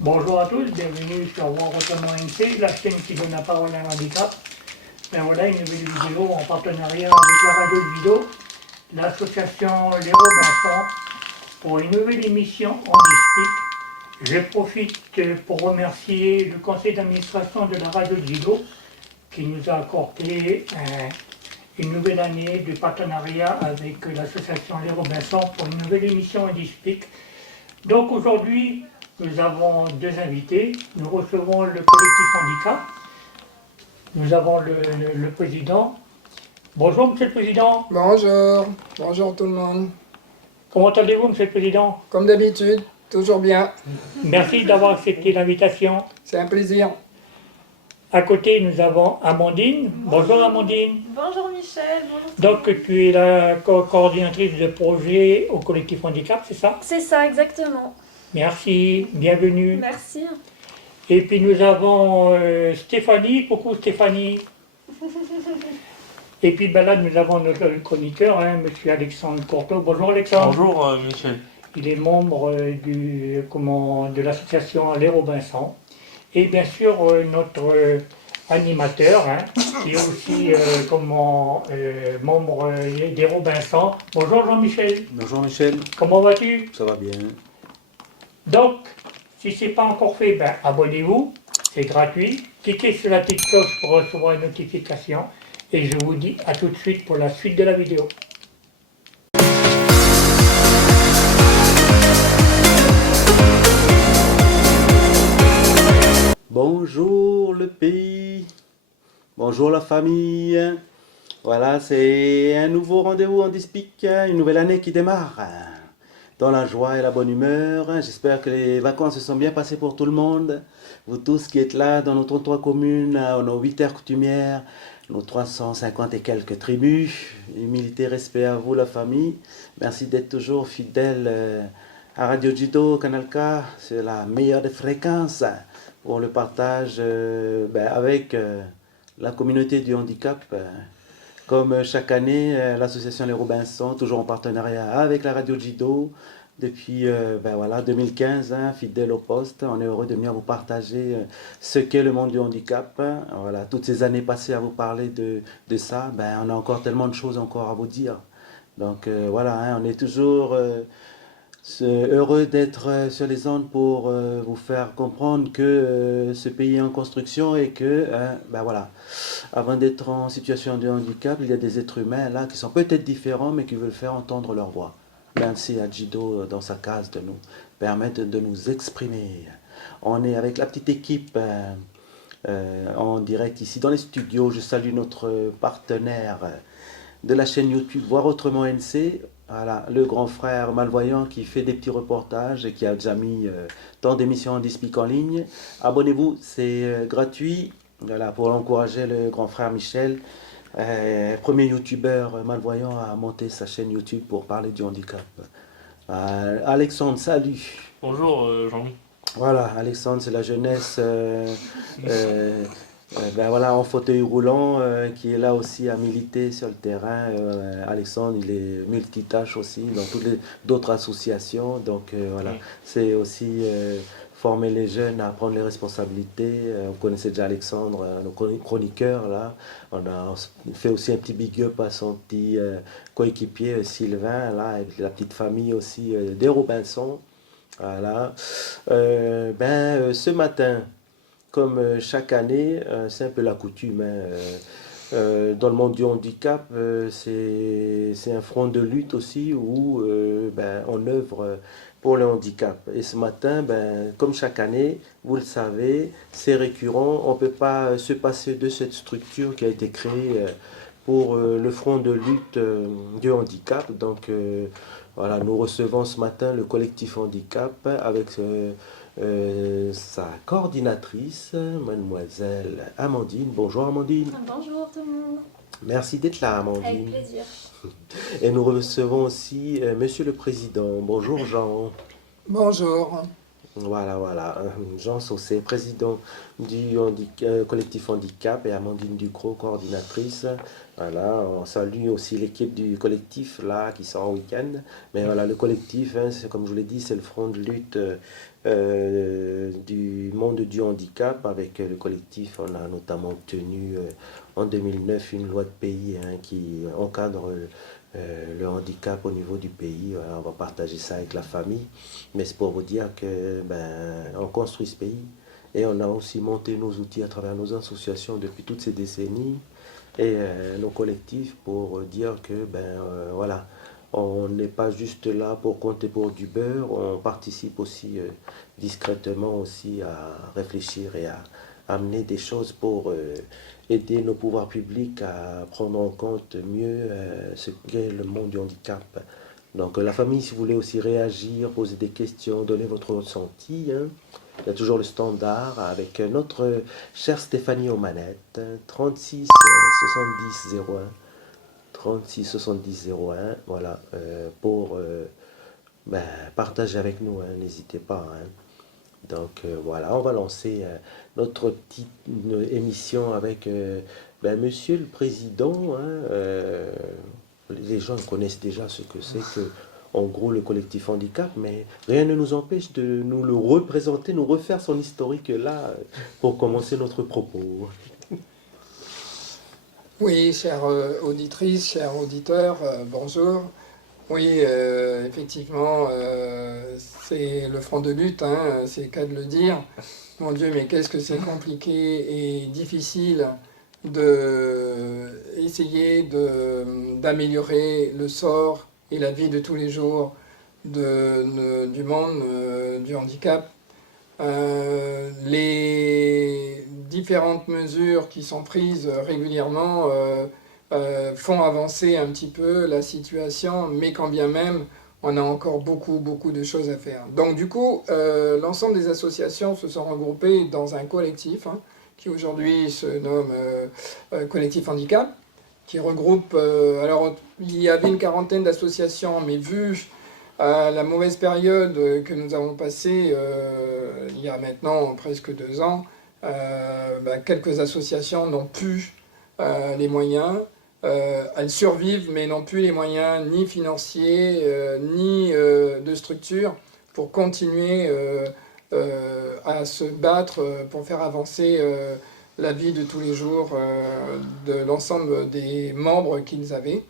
Bonjour à tous, bienvenue sur Voix Autrement NC, la chaîne qui donne la parole à l'handicap. Ben voilà une nouvelle vidéo en partenariat avec la radio de Vidéo, l'association Les Robinsons, pour une nouvelle émission en distique. Je profite pour remercier le conseil d'administration de la radio de Vidéo qui nous a accordé une nouvelle année de partenariat avec l'association Les Robinsons pour une nouvelle émission en distique. Donc aujourd'hui, nous avons deux invités. Nous recevons le collectif handicap. Nous avons le président. Bonjour, monsieur le président. Bonjour, bonjour tout le monde. Comment allez-vous, monsieur le président? Comme d'habitude, toujours bien. Merci d'avoir accepté l'invitation. C'est un plaisir. À côté, nous avons Amandine. Bonjour, Amandine. Bonjour Michel, bonjour. Donc, tu es la coordinatrice de projet au collectif handicap, c'est ça? C'est ça, exactement. Merci, bienvenue. Merci. Et puis nous avons Stéphanie. Coucou Stéphanie. Et puis ben là, nous avons notre chroniqueur, monsieur Alexandre Courteau. Bonjour Alexandre. Bonjour Michel. Il est membre de l'association Les Robinsons. Et bien sûr, notre animateur, qui est aussi membre des Robinsons. Bonjour Jean-Michel. Bonjour Michel, Comment vas-tu? ça va bien. Donc, si ce n'est pas encore fait, ben, abonnez-vous, c'est gratuit. Cliquez sur la petite cloche pour recevoir une notification. Et je vous dis à tout de suite pour la suite de la vidéo. Bonjour le pays, bonjour la famille. Voilà, c'est un nouveau rendez-vous en Dispic, une nouvelle année qui démarre. Dans la joie et la bonne humeur. J'espère que les vacances se sont bien passées pour tout le monde. Vous tous qui êtes là dans nos 33 communes, nos 8 terres coutumières, nos 350 et quelques tribus. Humilité, respect à vous la famille. Merci d'être toujours fidèles à Radio Judo, Canal K. C'est la meilleure des fréquences pour le partage avec la communauté du handicap. Comme chaque année, l'association Les Robinsons, toujours en partenariat avec la radio Jido, depuis 2015, fidèle au poste. On est heureux de venir vous partager ce qu'est le monde du handicap. Voilà, toutes ces années passées à vous parler de ça, on a encore tellement de choses encore à vous dire. Donc on est toujours heureux d'être sur les ondes pour vous faire comprendre que ce pays est en construction et que, avant d'être en situation de handicap, il y a des êtres humains là qui sont peut-être différents mais qui veulent faire entendre leur voix. Merci à Jido dans sa case de nous permettre de nous exprimer. On est avec la petite équipe en direct ici dans les studios. Je salue notre partenaire de la chaîne YouTube Voir Autrement NC. Voilà, le grand frère malvoyant qui fait des petits reportages et qui a déjà mis tant d'émissions en Dispic en ligne. Abonnez-vous, c'est gratuit. Voilà, pour encourager le grand frère Michel, premier youtubeur malvoyant à monter sa chaîne YouTube pour parler du handicap. Alexandre, salut. Bonjour Jean-Mi. Voilà, Alexandre, c'est la jeunesse en fauteuil roulant qui est là aussi à militer sur le terrain. Alexandre, il est multitâche aussi dans toutes les d'autres associations. Donc c'est aussi former les jeunes à prendre les responsabilités. Vous connaissez déjà Alexandre, nos chroniqueurs là. On a fait aussi un petit big up à son petit coéquipier Sylvain là, avec la petite famille aussi des Robinsons. Voilà. Ce matin, comme chaque année, c'est un peu la coutume. Dans le monde du handicap, c'est un front de lutte aussi où on œuvre pour le handicap. Et ce matin, comme chaque année, vous le savez, c'est récurrent. On ne peut pas se passer de cette structure qui a été créée pour le front de lutte du handicap. Donc nous recevons ce matin le collectif handicap avec sa coordinatrice, mademoiselle Amandine. Bonjour Amandine. Bonjour tout le monde. Merci d'être là Amandine. Avec plaisir. Et nous recevons aussi monsieur le président. Bonjour Jean. Bonjour. Voilà. Jean Saucé, président du collectif handicap et Amandine Ducrot, coordinatrice. Voilà, on salue aussi l'équipe du collectif là qui sont en week-end. Mais voilà, le collectif, c'est comme je vous l'ai dit, c'est le front de lutte monde du handicap. Avec le collectif, on a notamment obtenu en 2009 une loi de pays qui encadre le handicap au niveau du pays. Voilà, on va partager ça avec la famille. Mais c'est pour vous dire que on construit ce pays et on a aussi monté nos outils à travers nos associations depuis toutes ces décennies et nos collectifs pour dire que voilà, on n'est pas juste là pour compter pour du beurre, on participe aussi discrètement aussi à réfléchir et à amener des choses pour aider nos pouvoirs publics à prendre en compte mieux ce qu'est le monde du handicap. Donc la famille, si vous voulez aussi réagir, poser des questions, donner votre ressenti, il y a toujours le standard avec notre chère Stéphanie aux manettes, 36 70 01. 36 70 01, voilà, pour partager avec nous, n'hésitez pas. Donc voilà, on va lancer notre petite émission avec Monsieur le Président. Les gens connaissent déjà ce que c'est que, en gros, le collectif handicap, mais rien ne nous empêche de nous le représenter, nous refaire son historique là, pour commencer notre propos. Oui, chère auditrice, chers auditeurs, bonjour. Oui, effectivement, c'est le front de lutte, c'est le cas de le dire. Mon Dieu, mais qu'est-ce que c'est compliqué et difficile d'essayer d'améliorer le sort et la vie de tous les jours du monde du handicap. Les différentes mesures qui sont prises régulièrement font avancer un petit peu la situation, mais quand bien même, on a encore beaucoup de choses à faire. Donc du coup, l'ensemble des associations se sont regroupées dans un collectif qui aujourd'hui se nomme Collectif Handicap, qui regroupe, alors il y avait une quarantaine d'associations, mais vu la mauvaise période que nous avons passée il y a maintenant presque 2 ans, quelques associations n'ont plus les moyens. Elles survivent mais n'ont plus les moyens ni financiers ni de structure pour continuer à se battre pour faire avancer la vie de tous les jours de l'ensemble des membres qu'ils avaient.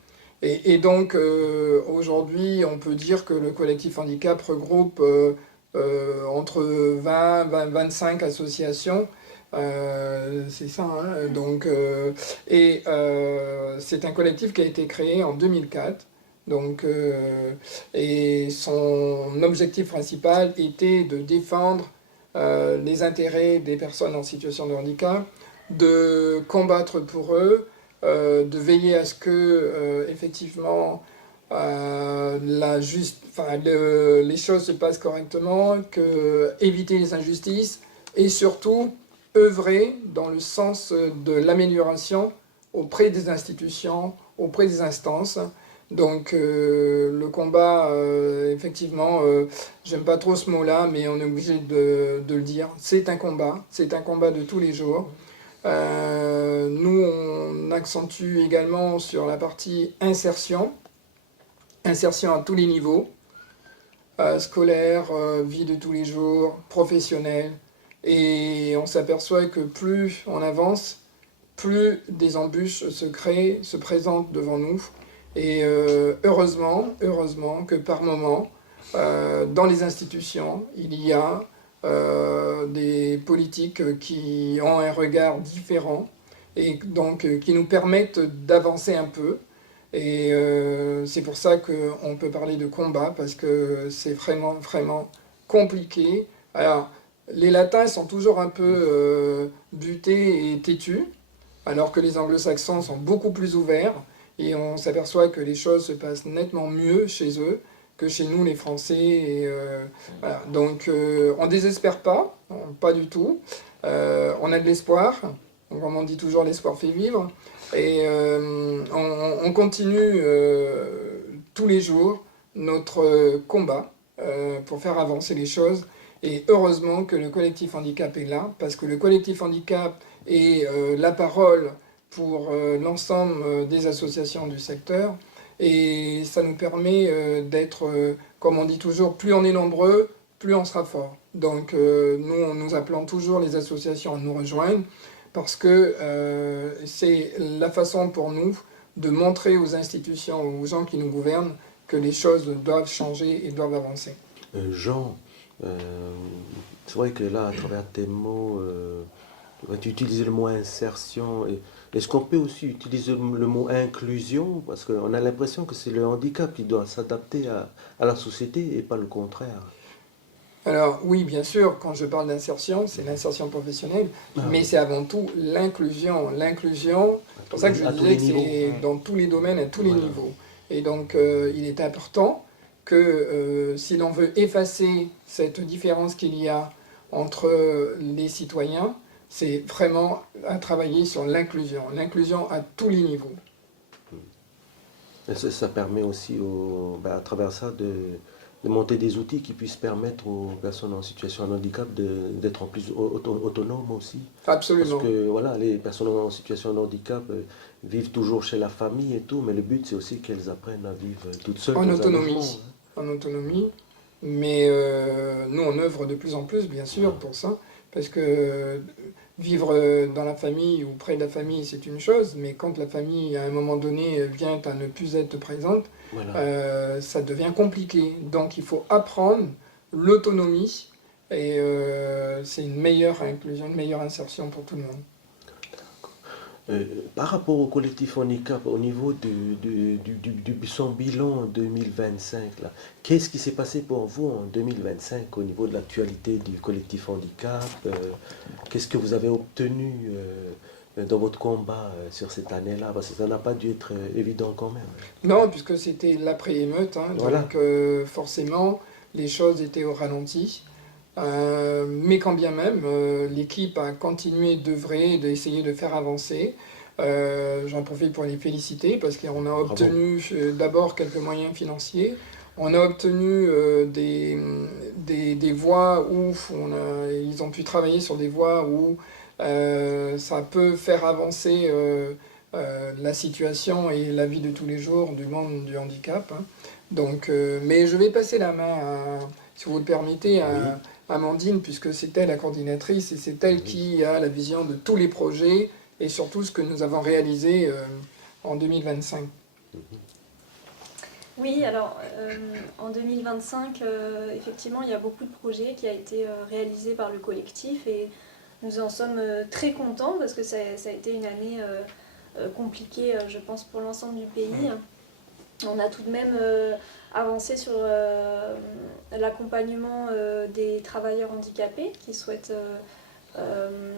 Et donc aujourd'hui on peut dire que le collectif handicap regroupe entre 20-25 associations. C'est ça, donc, c'est un collectif qui a été créé en 2004, donc, et son objectif principal était de défendre les intérêts des personnes en situation de handicap, de combattre pour eux, de veiller à ce que, effectivement, les choses se passent correctement, éviter les injustices, et surtout œuvrer dans le sens de l'amélioration auprès des institutions, auprès des instances. Donc le combat, effectivement, j'aime pas trop ce mot-là, mais on est obligé de le dire, c'est un combat de tous les jours. Nous, on accentue également sur la partie insertion à tous les niveaux, scolaire, vie de tous les jours, professionnelle. Et on s'aperçoit que plus on avance, plus des embûches se créent, se présentent devant nous. Et heureusement que par moment, dans les institutions, il y a des politiques qui ont un regard différent et donc qui nous permettent d'avancer un peu. Et c'est pour ça qu'on peut parler de combat, parce que c'est vraiment compliqué. Alors, les latins sont toujours un peu butés et têtus, alors que les anglo-saxons sont beaucoup plus ouverts, et on s'aperçoit que les choses se passent nettement mieux chez eux que chez nous les Français. Et, voilà. Donc on ne désespère pas du tout, on a de l'espoir, comme on dit toujours, l'espoir fait vivre, et on continue tous les jours notre combat pour faire avancer les choses. Et heureusement que le collectif handicap est là, parce que le collectif handicap est la parole pour l'ensemble des associations du secteur. Et ça nous permet d'être, comme on dit toujours, plus on est nombreux, plus on sera fort. Donc nous appelons toujours les associations à nous rejoindre parce que c'est la façon pour nous de montrer aux institutions, aux gens qui nous gouvernent, que les choses doivent changer et doivent avancer. Jean, c'est vrai que là, à travers tes mots, tu utilises le mot insertion. Est-ce qu'on peut aussi utiliser le mot inclusion? Parce qu'on a l'impression que c'est le handicap qui doit s'adapter à la société et pas le contraire. Alors oui, bien sûr, quand je parle d'insertion, c'est l'insertion professionnelle, mais c'est avant tout l'inclusion. L'inclusion, c'est pour ça que je disais que c'est dans tous les domaines, à tous les niveaux. Et donc il est important que si l'on veut effacer cette différence qu'il y a entre les citoyens, c'est vraiment à travailler sur l'inclusion à tous les niveaux. Et ça permet aussi, à travers ça, de monter des outils qui puissent permettre aux personnes en situation de handicap d'être plus autonomes aussi. Absolument. Parce que voilà, les personnes en situation de handicap vivent toujours chez la famille et tout, mais le but c'est aussi qu'elles apprennent à vivre toutes seules. En dans autonomie. un logement, hein. En autonomie. Mais nous, on œuvre de plus en plus, bien sûr, pour ça. Parce que vivre dans la famille ou près de la famille, c'est une chose, mais quand la famille, à un moment donné, vient à ne plus être présente, Voilà. ça devient compliqué. Donc il faut apprendre l'autonomie et c'est une meilleure inclusion, une meilleure insertion pour tout le monde. Par rapport au collectif handicap, au niveau son bilan en 2025, là, qu'est-ce qui s'est passé pour vous en 2025 au niveau de l'actualité du collectif handicap? Qu'est-ce que vous avez obtenu dans votre combat sur cette année-là? Parce que ça n'a pas dû être évident quand même. Non, puisque c'était l'après-émeute, hein, Voilà. donc forcément, les choses étaient au ralenti. Mais quand bien même, l'équipe a continué d'œuvrer, d'essayer de faire avancer. J'en profite pour les féliciter parce qu'on a obtenu d'abord quelques moyens financiers. On a obtenu des voies où ils ont pu travailler sur des voies où ça peut faire avancer la situation et la vie de tous les jours du monde du handicap, hein. Donc, mais je vais passer la main, si vous le permettez, à Amandine, puisque c'est elle la coordinatrice et c'est elle qui a la vision de tous les projets et surtout ce que nous avons réalisé en 2025. Oui, alors en 2025, effectivement, il y a beaucoup de projets qui ont été réalisés par le collectif et nous en sommes très contents parce que ça a été une année compliquée, je pense, pour l'ensemble du pays. On a tout de même avancé sur l'accompagnement des travailleurs handicapés qui souhaitent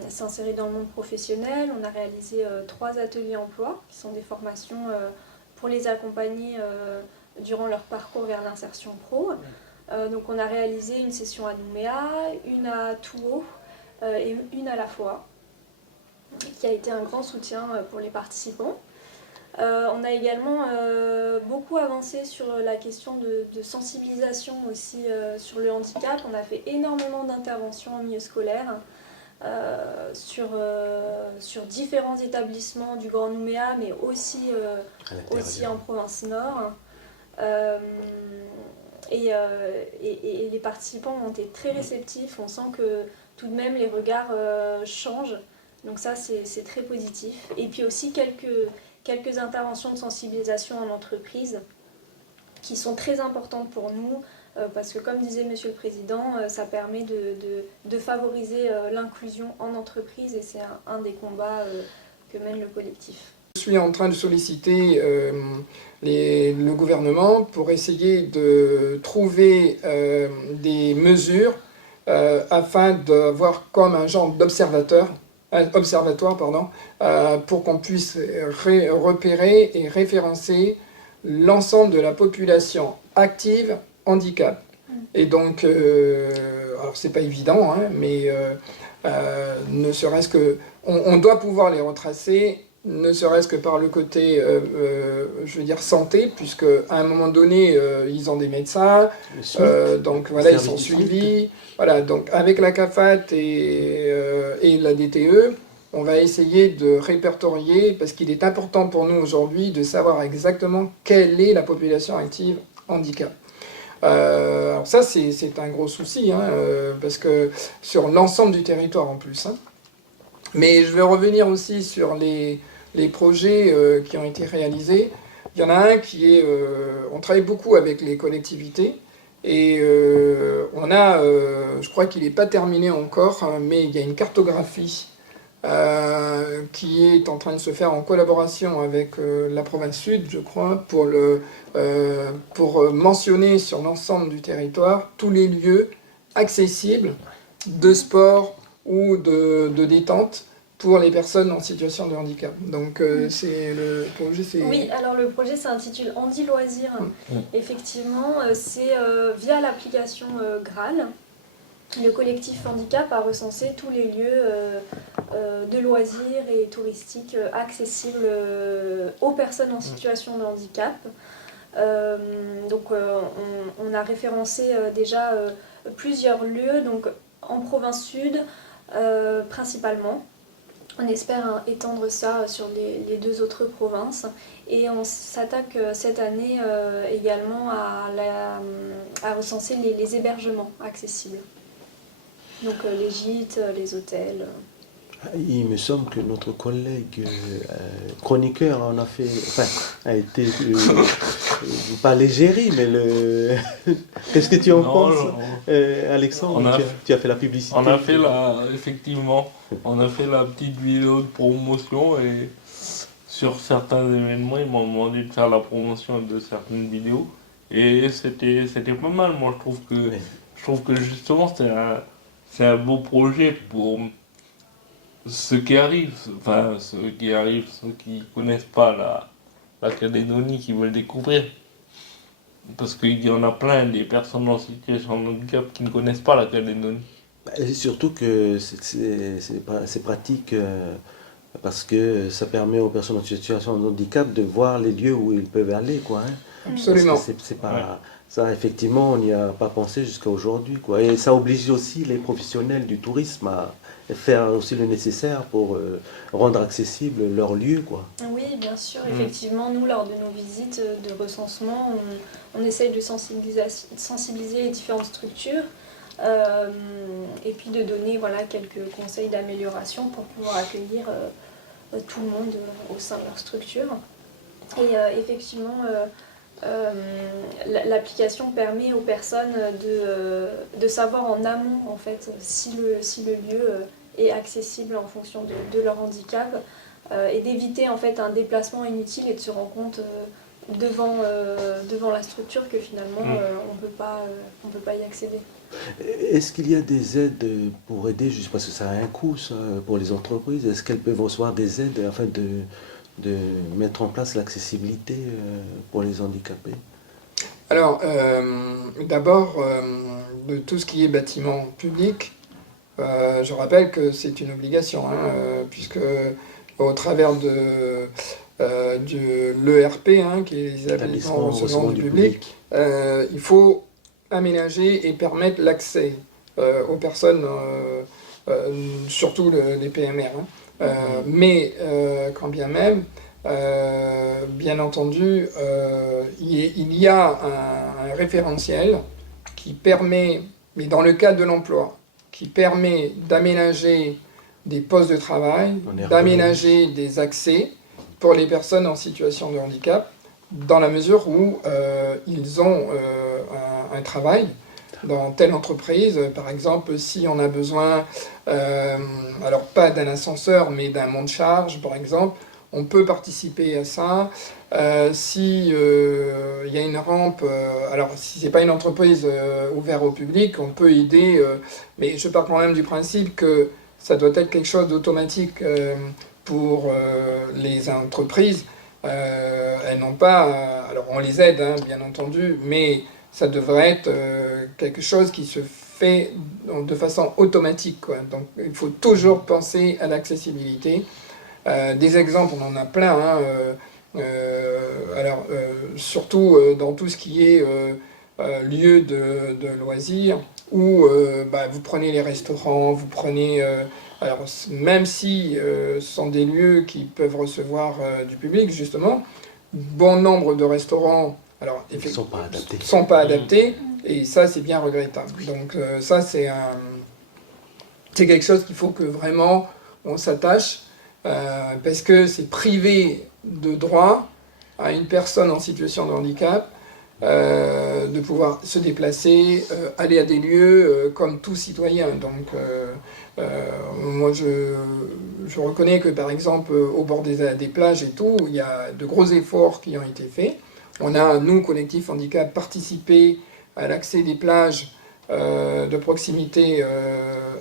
s'insérer dans le monde professionnel. On a réalisé 3 ateliers emploi qui sont des formations pour les accompagner durant leur parcours vers l'insertion pro. Donc on a réalisé une session à Nouméa, une à Touault et une à La Foix, qui a été un grand soutien pour les participants. On a également beaucoup avancé sur la question de sensibilisation aussi sur le handicap. On a fait énormément d'interventions en milieu scolaire sur différents établissements du Grand Nouméa, mais aussi en province nord. Et les participants ont été très réceptifs. On sent que tout de même les regards changent. Donc ça, c'est très positif. Et puis aussi quelques interventions de sensibilisation en entreprise qui sont très importantes pour nous parce que comme disait Monsieur le Président, ça permet de favoriser l'inclusion en entreprise et c'est un des combats que mène le collectif. Je suis en train de solliciter le gouvernement pour essayer de trouver des mesures afin d'avoir comme un genre observatoire, pour qu'on puisse repérer et référencer l'ensemble de la population active handicap. Et donc, alors c'est pas évident, hein, mais ne serait-ce que, on doit pouvoir les retracer, ne serait-ce que par le côté, je veux dire, santé, puisque à un moment donné, ils ont des médecins, donc voilà, ils sont suivis. Voilà, donc avec la CAFAT et la DTE, on va essayer de répertorier, parce qu'il est important pour nous aujourd'hui de savoir exactement quelle est la population active handicap. Alors ça, c'est un gros souci, hein, parce que sur l'ensemble du territoire en plus. Hein. Mais je vais revenir aussi sur les projets qui ont été réalisés. Il y en a un qui est... on travaille beaucoup avec les collectivités et on a, je crois qu'il n'est pas terminé encore, hein, mais il y a une cartographie qui est en train de se faire en collaboration avec la province sud, je crois, pour mentionner sur l'ensemble du territoire tous les lieux accessibles de sport ou de détente pour les personnes en situation de handicap. Donc c'est le projet, c'est... Oui, alors le projet s'intitule Handi Loisirs. Mm. Effectivement, c'est via l'application Graal. Le collectif handicap a recensé tous les lieux de loisirs et touristiques accessibles aux personnes en situation de handicap. Donc on a référencé déjà plusieurs lieux, donc en province sud principalement. On espère étendre ça sur les deux autres provinces et on s'attaque cette année également à recenser les hébergements accessibles. Donc les gîtes, les hôtels. Il me semble que notre collègue chroniqueur en a fait, enfin, a été, pas l'égérie, mais le... Qu'est-ce que tu en Non, penses, non. Alexandre? Tu as fait la publicité. On a fait effectivement, on a fait la petite vidéo de promotion et sur certains événements, ils m'ont demandé de faire la promotion de certaines vidéos et c'était pas mal. Moi, Oui. je trouve que justement, c'est un beau projet pour ceux qui arrivent, ceux qui connaissent pas la Calédonie, qui veulent découvrir. Parce qu'il y en a plein, des personnes en situation de handicap qui ne connaissent pas la Calédonie. Et surtout que c'est pratique parce que ça permet aux personnes en situation de handicap de voir les lieux où ils peuvent aller, quoi. Hein. Absolument. Parce que c'est pas... Ça, effectivement, on n'y a pas pensé jusqu'à aujourd'hui, quoi. Et ça oblige aussi les professionnels du tourisme à faire aussi le nécessaire pour rendre accessible leurs lieux, quoi. Oui, bien sûr, effectivement, nous, lors de nos visites de recensement, on essaye de sensibiliser les différentes structures et puis de donner quelques conseils d'amélioration pour pouvoir accueillir tout le monde au sein de leur structure. Et effectivement, l'application permet aux personnes de savoir en amont en fait, si le lieu est accessible en fonction de leur handicap et d'éviter en fait un déplacement inutile et de se rendre compte devant la structure que finalement on peut pas y accéder. Est-ce qu'il y a des aides pour aider, juste parce que ça a un coût ça, pour les entreprises, est-ce qu'elles peuvent recevoir des aides afin de mettre en place l'accessibilité pour les handicapés? Alors, d'abord, de tout ce qui est bâtiment public, je rappelle que c'est une obligation, hein, puisque au travers de l'ERP, hein, qui est les établissements recevant du public, il faut aménager et permettre l'accès aux personnes, surtout les PMR. Hein. Mais quand bien même, bien entendu, il y a un référentiel qui permet, mais dans le cadre de l'emploi, qui permet d'aménager des postes de travail, d'aménager des accès pour les personnes en situation de handicap, dans la mesure où ils ont un travail dans telle entreprise. Par exemple, si on a besoin, alors pas d'un ascenseur, mais d'un monte-charge, par exemple, on peut participer à ça. Si il y a une rampe, alors si c'est pas une entreprise ouverte au public, on peut aider, mais je pars quand même du principe que ça doit être quelque chose d'automatique pour les entreprises. Elles n'ont pas, alors on les aide, hein, bien entendu, mais ça devrait être quelque chose qui se fait de façon automatique, quoi. Donc il faut toujours penser à l'accessibilité. Des exemples, on en a plein, hein, surtout dans tout ce qui est lieu de loisirs, où vous prenez les restaurants, vous prenez... alors, même si ce sont des lieux qui peuvent recevoir du public, justement, bon nombre de restaurants Alors, Ils ne sont pas adaptés. sont pas adaptés, et ça, c'est bien regrettable. Donc, ça, c'est quelque chose qu'il faut que vraiment on s'attache, parce que c'est priver de droit à une personne en situation de handicap de pouvoir se déplacer, aller à des lieux comme tout citoyen. Donc, moi, je reconnais que, par exemple, au bord des plages et tout, il y a de gros efforts qui ont été faits. On a, nous, collectif handicap, participé à l'accès des plages de proximité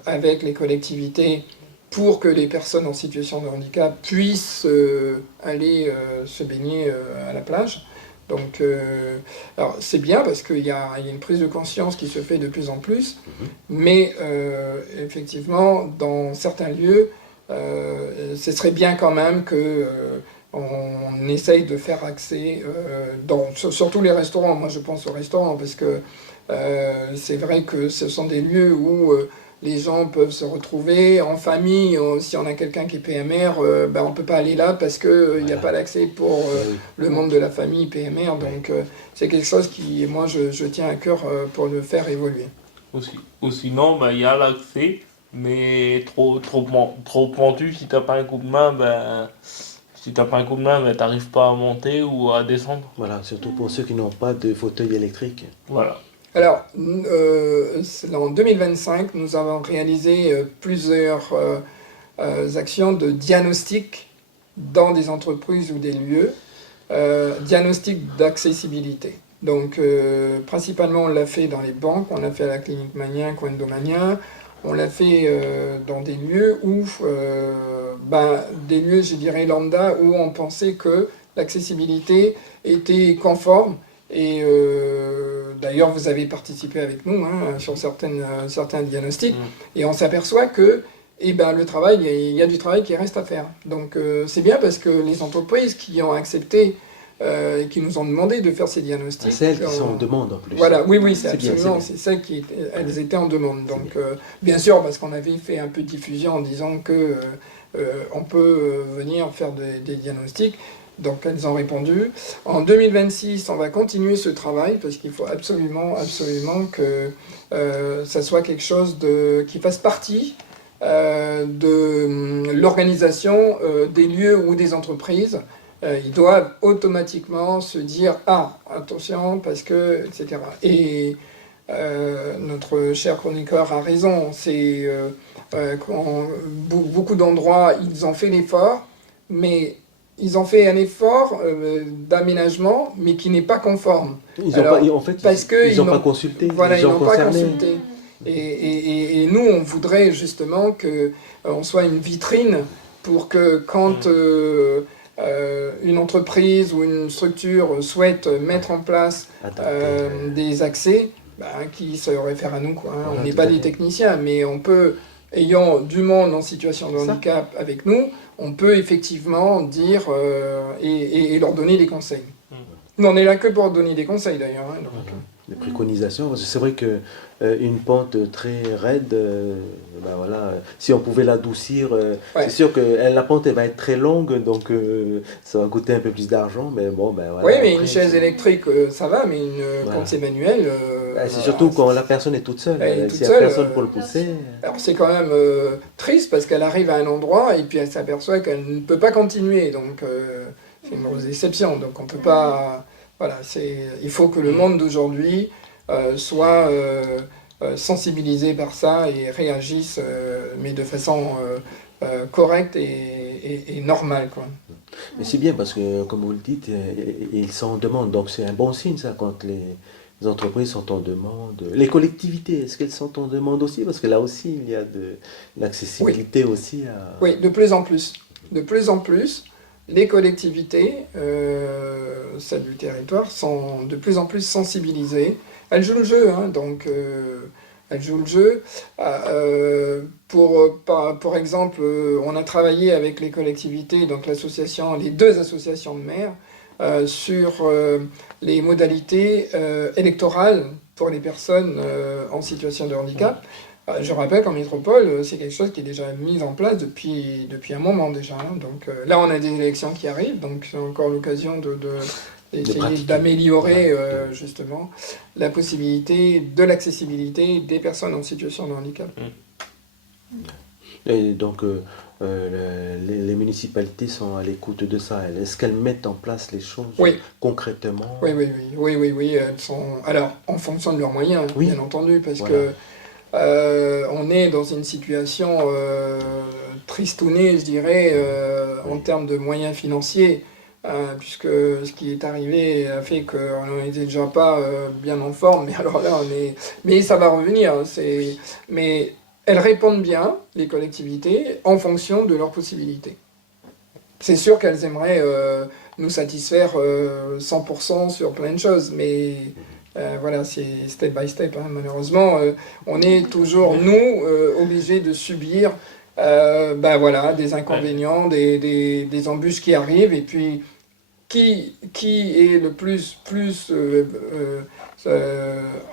avec les collectivités pour que les personnes en situation de handicap puissent aller se baigner à la plage. Donc, alors c'est bien parce qu'il y a une prise de conscience qui se fait de plus en plus, mais effectivement, dans certains lieux, ce serait bien quand même que on essaye de faire accès, surtout les restaurants. Moi, je pense aux restaurants parce que c'est vrai que ce sont des lieux où les gens peuvent se retrouver en famille. Si on a quelqu'un qui est PMR, on ne peut pas aller là parce qu'il n'y a pas d'accès pour le membre de la famille PMR. Donc c'est quelque chose qui, moi, je tiens à cœur pour le faire évoluer. Ou sinon, il y a l'accès, mais trop pentu. Si t'as pas un coup de main, t'arrives pas à monter ou à descendre. Voilà, surtout pour ceux qui n'ont pas de fauteuil électrique. Voilà. Alors, en 2025, nous avons réalisé plusieurs actions de diagnostic dans des entreprises ou des lieux, diagnostic d'accessibilité. Donc, principalement, on l'a fait dans les banques, on l'a fait à la clinique Mania, Quendo Mania, on l'a fait dans des lieux où, des lieux, je dirais, lambda, où on pensait que l'accessibilité était conforme. Et d'ailleurs, vous avez participé avec nous sur certains diagnostics, et on s'aperçoit que le travail, il y a du travail qui reste à faire. Donc c'est bien parce que les entreprises qui ont accepté et qui nous ont demandé de faire ces diagnostics... Celles qui sont en demande en plus. Voilà, oui, c'est bien, absolument, c'est celles qui elles étaient en demande. Donc bien sûr, parce qu'on avait fait un peu de diffusion en disant que on peut venir faire des diagnostics. Donc elles ont répondu. En 2026, on va continuer ce travail parce qu'il faut absolument que ça soit quelque chose qui fasse partie de l'organisation des lieux ou des entreprises. Ils doivent automatiquement se dire « Ah, attention, parce que... » etc. Et notre cher chroniqueur a raison. C'est beaucoup d'endroits, ils ont fait l'effort, mais... Ils ont fait un effort d'aménagement, mais qui n'est pas conforme. Ils n'ont pas consulté. Voilà, ils n'ont pas consulté. Et nous, on voudrait justement qu'on soit une vitrine pour que quand une entreprise ou une structure souhaite mettre en place des accès, qui se réfèrent à nous, quoi. On n'est pas des techniciens, mais on peut, ayant du monde en situation de handicap avec nous, on peut effectivement dire et leur donner des conseils. Nous, on n'est là que pour donner des conseils d'ailleurs. Des préconisations, parce que c'est vrai qu'une pente très raide, si on pouvait l'adoucir, c'est sûr que la pente elle va être très longue, donc ça va coûter un peu plus d'argent, mais bon, voilà. Oui, mais une chaise électrique, ça va, mais quand c'est manuel... c'est surtout quand la personne est toute seule, s'il n'y a personne pour le pousser... Alors c'est quand même triste, parce qu'elle arrive à un endroit, et puis elle s'aperçoit qu'elle ne peut pas continuer, donc c'est une grosse déception, donc on ne peut pas... Voilà, il faut que le monde d'aujourd'hui soit sensibilisé par ça et réagisse, mais de façon correcte et normale, quoi. Mais c'est bien parce que, comme vous le dites, ils sont en demande, donc c'est un bon signe ça quand les entreprises sont en demande. Les collectivités, est-ce qu'elles sont en demande aussi? Parce que là aussi, il y a de l'accessibilité aussi à... Oui, de plus en plus. De plus en plus. Les collectivités, celles du territoire, sont de plus en plus sensibilisées. Elles jouent le jeu, donc elles jouent le jeu. Pour exemple, on a travaillé avec les collectivités, donc les deux associations de maires, sur les modalités électorales pour les personnes en situation de handicap. Je rappelle qu'en métropole, c'est quelque chose qui est déjà mis en place depuis un moment déjà. Donc là, on a des élections qui arrivent, donc c'est encore l'occasion essayer pratiquer. d'améliorer Voilà. justement la possibilité de l'accessibilité des personnes en situation de handicap. Et donc, les municipalités sont à l'écoute de ça. Est-ce qu'elles mettent en place les choses Oui. concrètement? Oui, elles sont... Alors, en fonction de leurs moyens, Oui. bien entendu, parce Voilà. que on est dans une situation tristounée, je dirais, en termes de moyens financiers, puisque ce qui est arrivé a fait qu'on n'était déjà pas bien en forme, mais alors là, mais ça va revenir. Mais elles répondent bien, les collectivités, en fonction de leurs possibilités. C'est sûr qu'elles aimeraient nous satisfaire 100% sur plein de choses, mais voilà, c'est step by step. Hein. Malheureusement, on est toujours, nous, obligés de subir voilà, des inconvénients, des embûches qui arrivent, et puis qui est le plus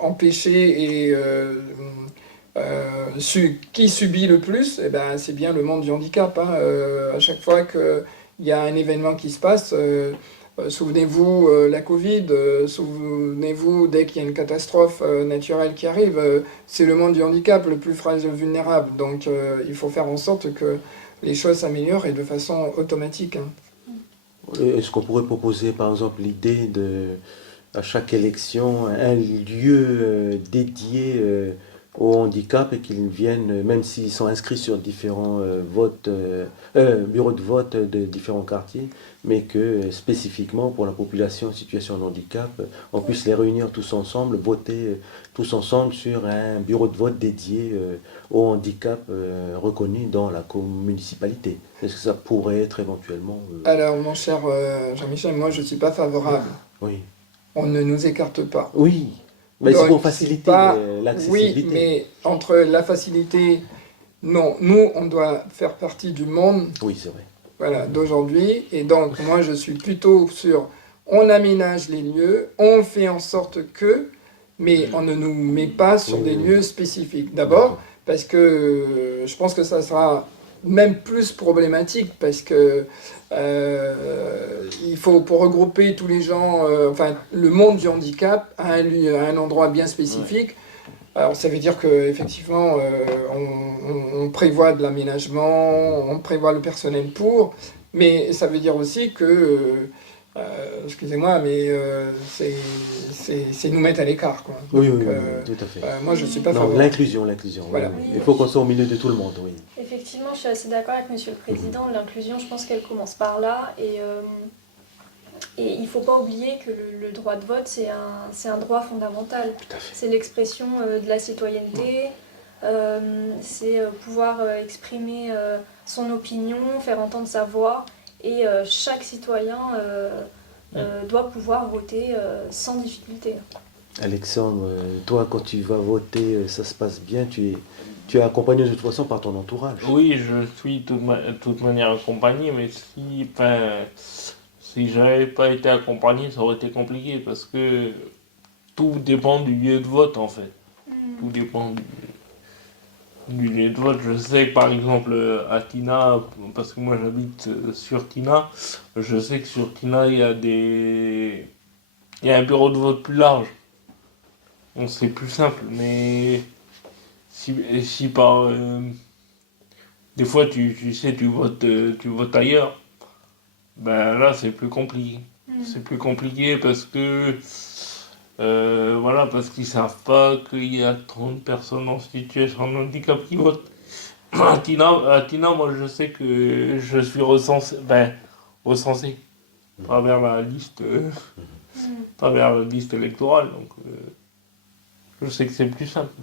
empêché et qui subit le plus, eh ben, c'est bien le monde du handicap. Hein. À chaque fois qu'il y a un événement qui se passe, souvenez-vous la Covid, souvenez-vous dès qu'il y a une catastrophe naturelle qui arrive, c'est le monde du handicap le plus fragile, vulnérable. Donc il faut faire en sorte que les choses s'améliorent et de façon automatique. Hein. Est-ce qu'on pourrait proposer par exemple l'idée à chaque élection, un lieu dédié au handicap et qu'ils viennent, même s'ils sont inscrits sur différents bureaux de vote de différents quartiers, mais que spécifiquement pour la population en situation de handicap, on puisse les réunir tous ensemble, voter tous ensemble sur un bureau de vote dédié au handicap reconnu dans la municipalité. Est-ce que ça pourrait être éventuellement... Alors, mon cher Jean-Michel, moi je ne suis pas favorable. Oui. On ne nous écarte pas. Oui, mais c'est Donc, pour faciliter l'accessibilité. Oui, mais entre la facilité, non, nous, on doit faire partie du monde, Oui, c'est vrai. voilà, d'aujourd'hui, et donc moi, je suis plutôt sur, on aménage les lieux, on fait en sorte que, mais on ne nous met pas sur Oui, des oui. lieux spécifiques. D'abord, parce que je pense que ça sera même plus problématique, parce que il faut, pour regrouper tous les gens, enfin le monde du handicap à un endroit bien spécifique. Alors ça veut dire qu'effectivement on prévoit de l'aménagement, on prévoit le personnel pour, mais ça veut dire aussi que, excusez-moi, mais c'est nous mettre à l'écart, quoi. Oui, Donc, oui, oui, tout à fait. moi je suis pas Non, favorable. l'inclusion. Voilà. Oui, oui. Il faut qu'on soit au milieu de tout le monde, oui. Effectivement, je suis assez d'accord avec Monsieur le Président. L'inclusion, je pense qu'elle commence par là. Et il ne faut pas oublier que le droit de vote, c'est un droit fondamental. Tout à fait. C'est l'expression de la citoyenneté, c'est pouvoir exprimer son opinion, faire entendre sa voix. Et chaque citoyen doit pouvoir voter sans difficulté. Alexandre, toi, quand tu vas voter, ça se passe bien, tu es accompagné de toute façon par ton entourage. Oui, je suis de toute manière accompagné, mais si j'avais pas été accompagné, ça aurait été compliqué parce que tout dépend du lieu de vote en fait. Tout dépend du lieu de vote. Je sais que par exemple à Tina, parce que moi j'habite sur Tina, je sais que sur Tina il y a un bureau de vote plus large. Donc c'est plus simple, mais si par des fois tu sais tu votes ailleurs, ben là c'est plus compliqué. C'est plus compliqué parce que voilà, parce qu'ils savent pas qu'il y a 30 personnes en situation de handicap qui votent. À Tina, moi je sais que je suis recensé à travers la liste électorale, donc je sais que c'est plus simple,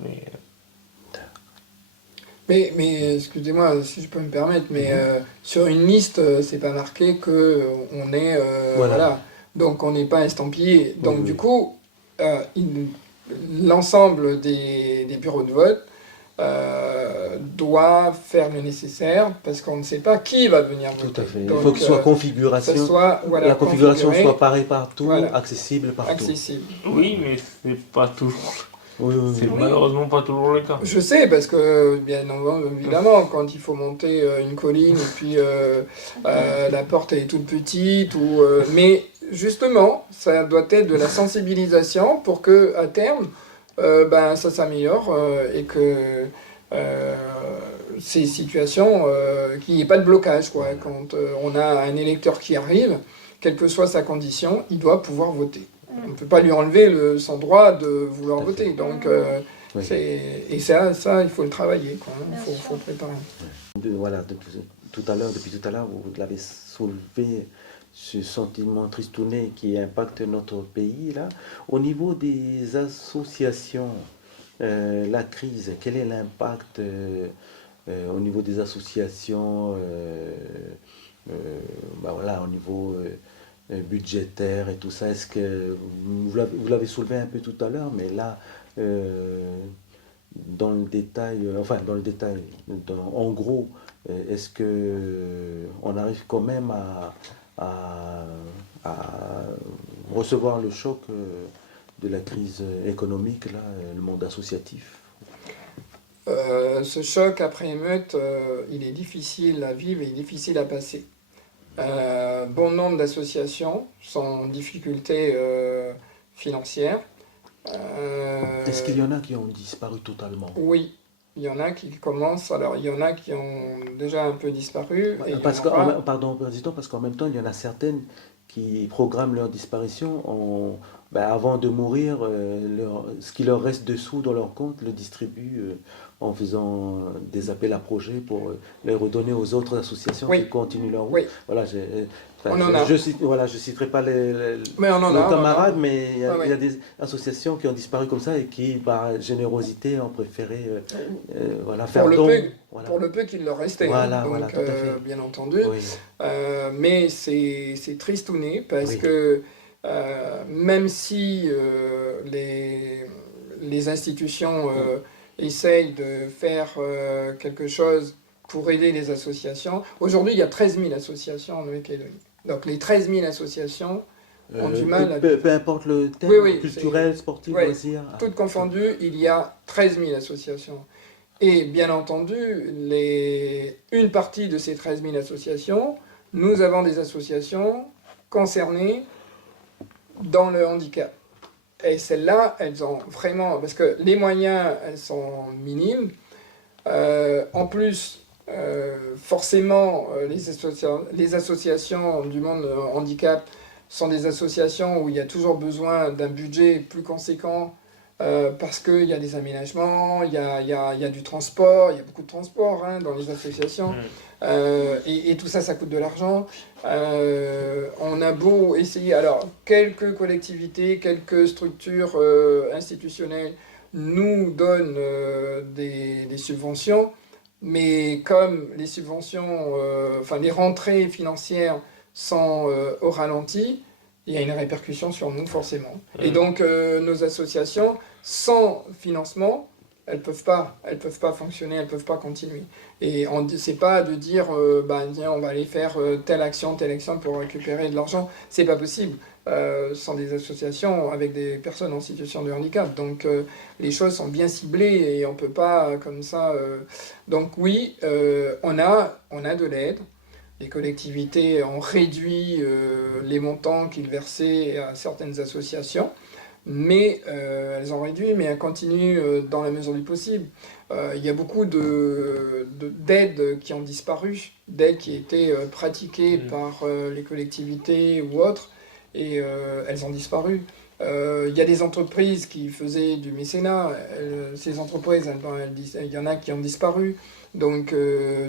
Mais excusez-moi si je peux me permettre, mais sur une liste, c'est pas marqué que on est voilà. Donc on n'est pas estampillé. Donc Oui, du oui. coup, l'ensemble des bureaux de vote doit faire le nécessaire parce qu'on ne sait pas qui va venir voter. Tout à fait. Donc, il faut que ce soit que configuration. ce soit, voilà, La configuration configuré, soit pareille partout, voilà. accessible partout. accessible. oui, mais c'est pas toujours, Oui, oui, c'est oui. malheureusement pas toujours le cas. Je sais, parce que, bien évidemment, quand il faut monter une colline et puis la porte elle est toute petite, mais justement, ça doit être de la sensibilisation pour que à terme, ça s'améliore et que ces situations, qu'il n'y ait pas de blocage, quoi. Quand on a un électeur qui arrive, quelle que soit sa condition, il doit pouvoir voter. On ne peut pas lui enlever son droit de vouloir voter. Donc, Oui. et ça, il faut le travailler, quoi. Il Bien faut sûr. le préparer. Voilà, depuis tout à l'heure, vous l'avez soulevé, ce sentiment tristouné qui impacte notre pays, là. Au niveau des associations, la crise, quel est l'impact au niveau des associations, au niveau budgétaire et tout ça? Est-ce que vous l'avez soulevé un peu tout à l'heure, mais là, dans le détail, en gros, est-ce que on arrive quand même à recevoir le choc de la crise économique, là, le monde associatif? Ce choc après émeute, il est difficile à vivre et difficile à passer. Bon nombre d'associations sont en difficulté financière. Est-ce qu'il y en a qui ont disparu totalement? Oui, il y en a qui commencent. Alors, il y en a qui ont déjà un peu disparu. Et Parce il y en aura- pardon, président, parce qu'en même temps, il y en a certaines qui programment leur disparition avant de mourir, ce qui leur reste dessous dans leur compte le distribuent en faisant des appels à projets pour les redonner aux autres associations Oui. qui continuent leur route. Oui. Voilà, On en a. je citerai pas Mais on en nos a. camarades, mais il y a, Ouais, ouais. il y a des associations qui ont disparu comme ça et qui, par générosité, ont préféré faire Pour le don. peu, Voilà. pour le peu qu'il leur restait. Voilà, Donc, voilà, tout à fait. bien entendu. Oui. Mais c'est tristouné parce Oui. que même si les institutions essayent de faire quelque chose pour aider les associations, aujourd'hui il y a 13 000 associations en Nouvelle-Calédonie. Donc les 13 000 associations ont du mal à... Peu importe le thème, Oui, oui, culturel, sportif, ouais, loisir. Toutes confondues, il y a 13 000 associations. Et bien entendu, une partie de ces 13 000 associations, nous avons des associations concernées dans le handicap. Et celles-là, elles ont vraiment... Parce que les moyens, elles sont minimes. En plus, forcément, les associations du monde handicap sont des associations où il y a toujours besoin d'un budget plus conséquent parce qu'il y a des aménagements, il y a du transport, il y a beaucoup de transport dans les associations. Et tout ça, ça coûte de l'argent. On a beau essayer, alors quelques collectivités, quelques structures institutionnelles nous donnent des subventions, mais comme les subventions, les rentrées financières sont au ralenti, il y a une répercussion sur nous forcément. Et donc nos associations, sans financement, elles peuvent pas fonctionner, elles peuvent pas continuer. Et c'est pas de dire tiens, on va aller faire telle action pour récupérer de l'argent. C'est pas possible. Ce sont des associations avec des personnes en situation de handicap. Donc les choses sont bien ciblées et on peut pas comme ça. Donc oui, on a de l'aide. Les collectivités ont réduit les montants qu'ils versaient à certaines associations. Mais elles ont réduit, mais elles continuent dans la mesure du possible. Il y a beaucoup d'aides qui ont disparu, d'aides qui étaient pratiquées par les collectivités ou autres, et elles ont disparu. Il y a des entreprises qui faisaient du mécénat, ces entreprises, il y en a qui ont disparu. Donc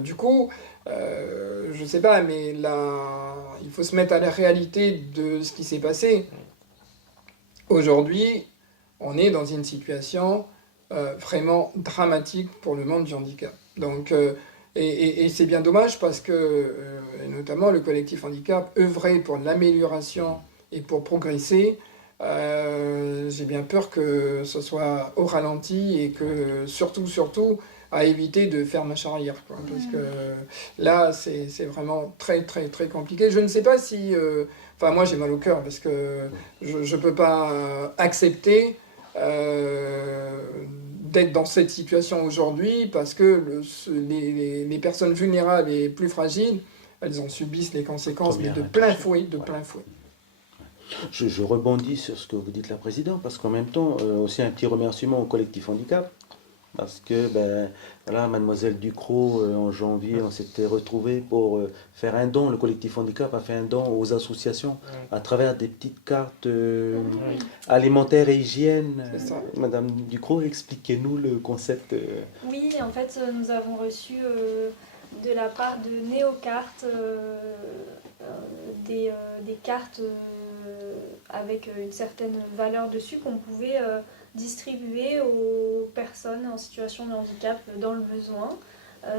du coup, je ne sais pas, mais là, il faut se mettre à la réalité de ce qui s'est passé. Aujourd'hui, on est dans une situation vraiment dramatique pour le monde du handicap. Donc, et c'est bien dommage parce que, notamment, le collectif handicap œuvrait pour l'amélioration et pour progresser. J'ai bien peur que ce soit au ralenti et que, surtout, à éviter de faire marche arrière, quoi. Parce que là, c'est vraiment très, très, très compliqué. Je ne sais pas si... moi, j'ai mal au cœur parce que je ne peux pas accepter d'être dans cette situation aujourd'hui parce que les personnes vulnérables et plus fragiles, elles en subissent les conséquences, mais de plein fouet. Je rebondis sur ce que vous dites, la présidente, parce qu'en même temps, aussi un petit remerciement au collectif handicap, parce que ben, voilà, Mademoiselle Ducrot, en janvier, on s'était retrouvés pour faire un don. Le collectif handicap a fait un don aux associations à travers des petites cartes alimentaires et hygiène. C'est ça. Madame Ducrot, expliquez-nous le concept. Oui, en fait, nous avons reçu de la part de Néocarte des cartes avec une certaine valeur dessus qu'on pouvait distribuer aux personnes en situation de handicap dans le besoin.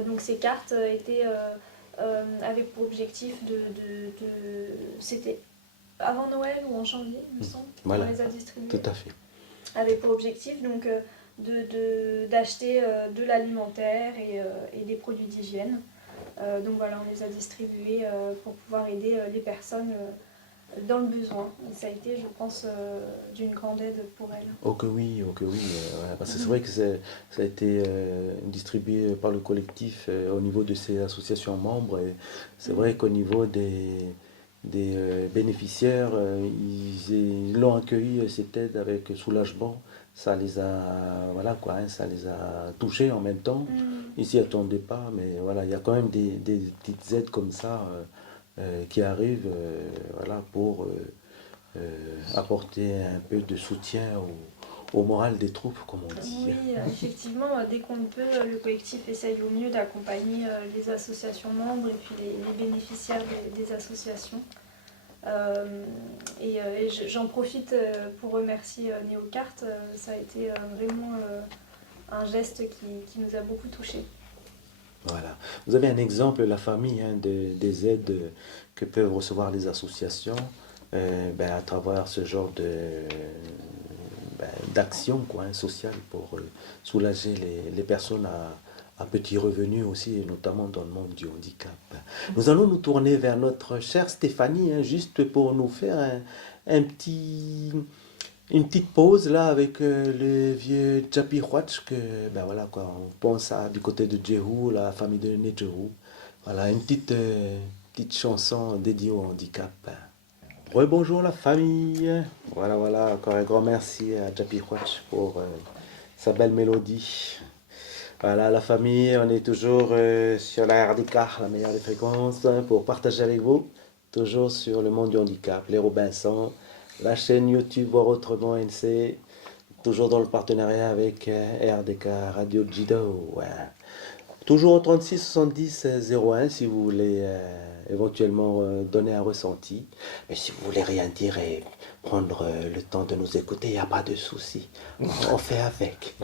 Donc ces cartes avaient pour objectif c'était avant Noël ou en janvier, il me semble, Voilà. on les a distribuées. Tout à fait. Avait pour objectif donc d'acheter de l'alimentaire et des produits d'hygiène. Donc voilà, on les a distribués pour pouvoir aider les personnes dans le besoin. Et ça a été, je pense, d'une grande aide pour elles. Oh que oui, ouais, parce que c'est vrai que ça a été distribué par le collectif au niveau de ces associations membres. Et c'est vrai qu'au niveau des bénéficiaires, ils l'ont accueilli, cette aide, avec soulagement. Ça les a, voilà quoi, hein, ça les a touchés en même temps. Ils s'y attendaient pas, mais voilà, il y a quand même des petites aides comme ça qui arrivent, voilà, pour apporter un peu de soutien au moral des troupes, comme on dit. Oui, effectivement, dès qu'on le peut, le collectif essaye au mieux d'accompagner les associations membres et puis les bénéficiaires des associations. J'en profite pour remercier Néocarte. Ça a été vraiment un geste qui nous a beaucoup touchés. Voilà. Vous avez un exemple, la famille, hein, des aides que peuvent recevoir les associations à travers ce genre d'action quoi, hein, sociale pour soulager les personnes à petits revenus aussi, et notamment dans le monde du handicap. Nous allons nous tourner vers notre chère Stéphanie, hein, juste pour nous faire une petite pause là avec le vieux Djapi Huach, que ben voilà quoi, on pense du côté de Djehou, la famille de Nedjehou. Voilà, une petite chanson dédiée au handicap. Rebonjour la famille. Voilà, encore un grand merci à Djapi Huach pour sa belle mélodie. Voilà la famille, on est toujours sur la RDK, la meilleure des fréquences, pour partager avec vous, toujours sur le monde du handicap, les Robinson, la chaîne YouTube Voir Autrement NC, toujours dans le partenariat avec RDK Radio Jido. Ouais. Toujours au 36 70 01 si vous voulez éventuellement donner un ressenti. Mais si vous voulez rien dire et prendre le temps de nous écouter, il n'y a pas de souci. On fait avec.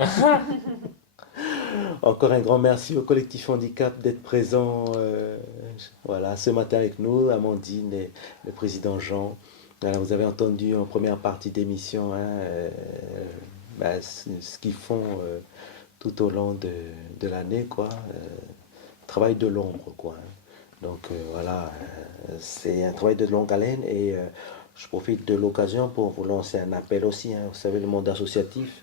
Encore un grand merci au collectif handicap d'être présent voilà, ce matin avec nous, Amandine et le président Jean. Alors, vous avez entendu en première partie d'émission ce qu'ils font tout au long de l'année, quoi. Travail de l'ombre, quoi. Donc voilà, c'est un travail de longue haleine et je profite de l'occasion pour vous lancer un appel aussi. Hein. Vous savez, le monde associatif,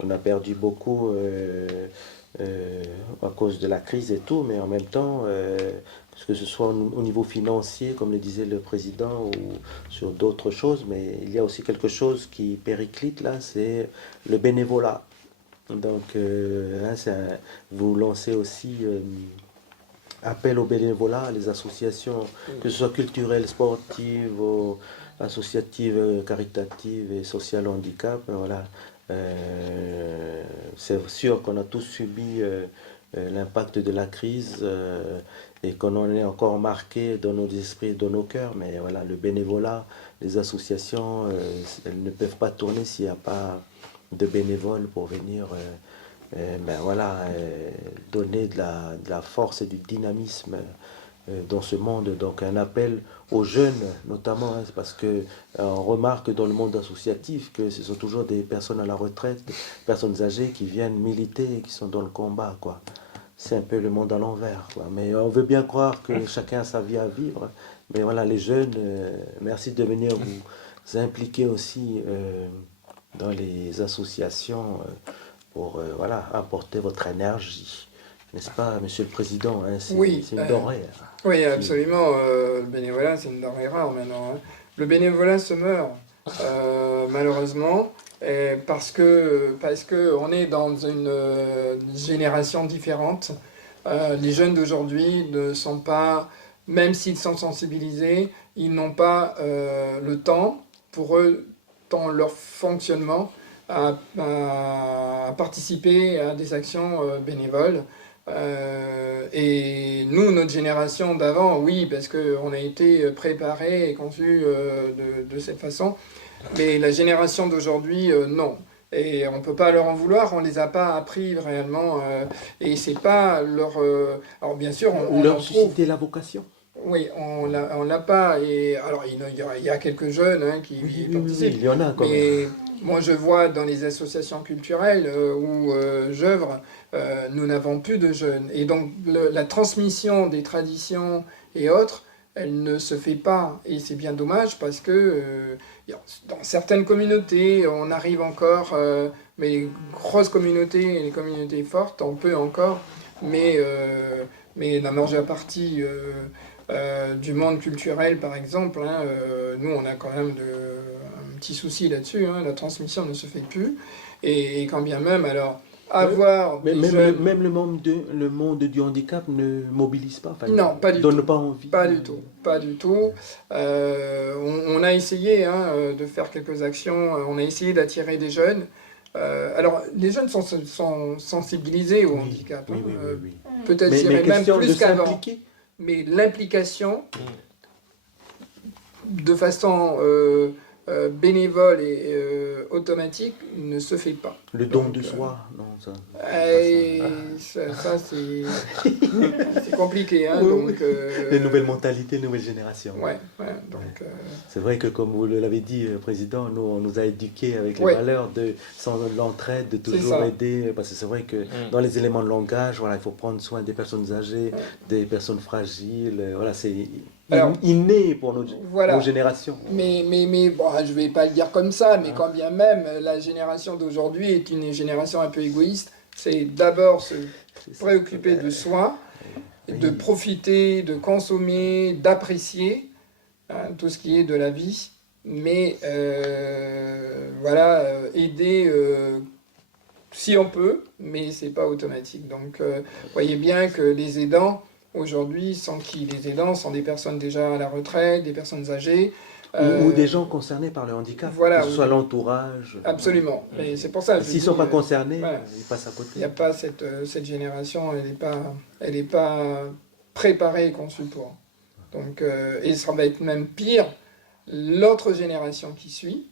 on a perdu beaucoup à cause de la crise et tout, mais en même temps, que ce soit au niveau financier, comme le disait le président, ou sur d'autres choses, mais il y a aussi quelque chose qui périclite là, c'est le bénévolat. Donc, vous lancez aussi appel au bénévolat, les associations, que ce soit culturelles, sportives, associatives, caritatives et sociales handicap. Voilà. C'est sûr qu'on a tous subi l'impact de la crise et qu'on en est encore marqué dans nos esprits et dans nos cœurs. Mais voilà, le bénévolat, les associations, elles ne peuvent pas tourner s'il n'y a pas de bénévoles pour venir donner de la force et du dynamisme dans ce monde. Donc un appel aux jeunes notamment, hein, parce que on remarque dans le monde associatif que ce sont toujours des personnes à la retraite, des personnes âgées qui viennent militer et qui sont dans le combat, quoi. C'est un peu le monde à l'envers, quoi. Mais on veut bien croire que chacun a sa vie à vivre. Mais voilà, les jeunes, merci de venir vous impliquer aussi dans les associations pour apporter votre énergie. N'est-ce pas, Monsieur le Président, hein, Oui, c'est une denrée. Oui, absolument. Le bénévolat, c'est une denrée rare maintenant. Hein. le bénévolat se meurt, malheureusement, parce que on est dans une génération différente. Les jeunes d'aujourd'hui ne sont pas, même s'ils sont sensibilisés, ils n'ont pas le temps, pour eux, dans leur fonctionnement, à participer à des actions bénévoles. Et nous, notre génération d'avant, oui, parce qu'on a été préparés et conçus de cette façon, mais la génération d'aujourd'hui, non. Et on ne peut pas leur en vouloir, on ne les a pas appris réellement, et c'est pas leur... alors bien sûr, on Leur en trouve... susciter la vocation. Oui, on l'a pas. Et alors, il y a quelques jeunes qui participent. Il y en a quand même. Mais moi, je vois dans les associations culturelles où j'œuvre, nous n'avons plus de jeunes. Et donc, la transmission des traditions et autres, elle ne se fait pas. Et c'est bien dommage parce que dans certaines communautés, on arrive encore, mais les grosses communautés et les communautés fortes, on peut encore. Mais la majeure partie du monde culturel, par exemple, nous, on a quand même un petit souci là-dessus. La transmission ne se fait plus. Et quand bien même, alors, avoir Mais des même, jeunes... même le monde du handicap ne mobilise pas. Enfin, Non, pas du donne tout. pas envie. Pas du tout, pas du tout. On a essayé de faire quelques actions, on a essayé d'attirer des jeunes. Alors, les jeunes sont sensibilisés au Oui, handicap. oui, oui, oui, oui. Peut-être, Mais je dirais, même question de plus qu'avant. s'impliquer. Mais l'implication, de façon bénévole et automatique, ne se fait pas. Le don Donc, de soi, non, ça. Et ça c'est compliqué. Donc, Les nouvelles mentalités, les nouvelles générations. ouais, donc, C'est vrai que comme vous l'avez dit, Président, nous, on nous a éduqués avec les Ouais. valeurs de l'entraide, de toujours ça. aider, parce que c'est vrai que dans les éléments de langage, voilà, il faut prendre soin des personnes âgées, des personnes fragiles, voilà, c'est Alors, inné pour voilà. nos générations. Mais bon, je vais pas le dire comme ça, mais quand bien même, la génération d'aujourd'hui est une génération un peu égoïste. C'est d'abord se préoccuper de soi, de profiter, de consommer, d'apprécier tout ce qui est de la vie, mais voilà, aider si on peut, mais c'est pas automatique. Donc, voyez bien que les aidants aujourd'hui sont qui? Les aidants sont des personnes déjà à la retraite, des personnes âgées. Ou des gens concernés par le handicap, voilà, que ce soit l'entourage. Absolument. Mais c'est pour ça. S'ils ne sont pas concernés, voilà. ils passent à côté. Il n'y a pas cette génération, elle est pas préparée et conçue pour. Donc, et ça va être même pire, l'autre génération qui suit,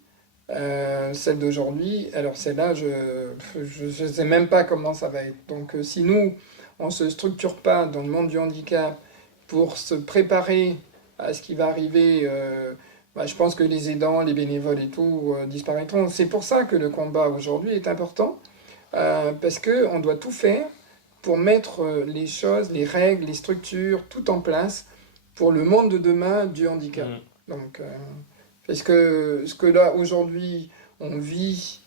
celle d'aujourd'hui, alors celle-là, je sais même pas comment ça va être. Donc, si nous, on se structure pas dans le monde du handicap pour se préparer à ce qui va arriver, je pense que les aidants, les bénévoles et tout disparaîtront. C'est pour ça que le combat aujourd'hui est important, parce qu'on doit tout faire pour mettre les choses, les règles, les structures, tout en place pour le monde de demain du handicap. Donc, parce que ce que là, aujourd'hui, on vit,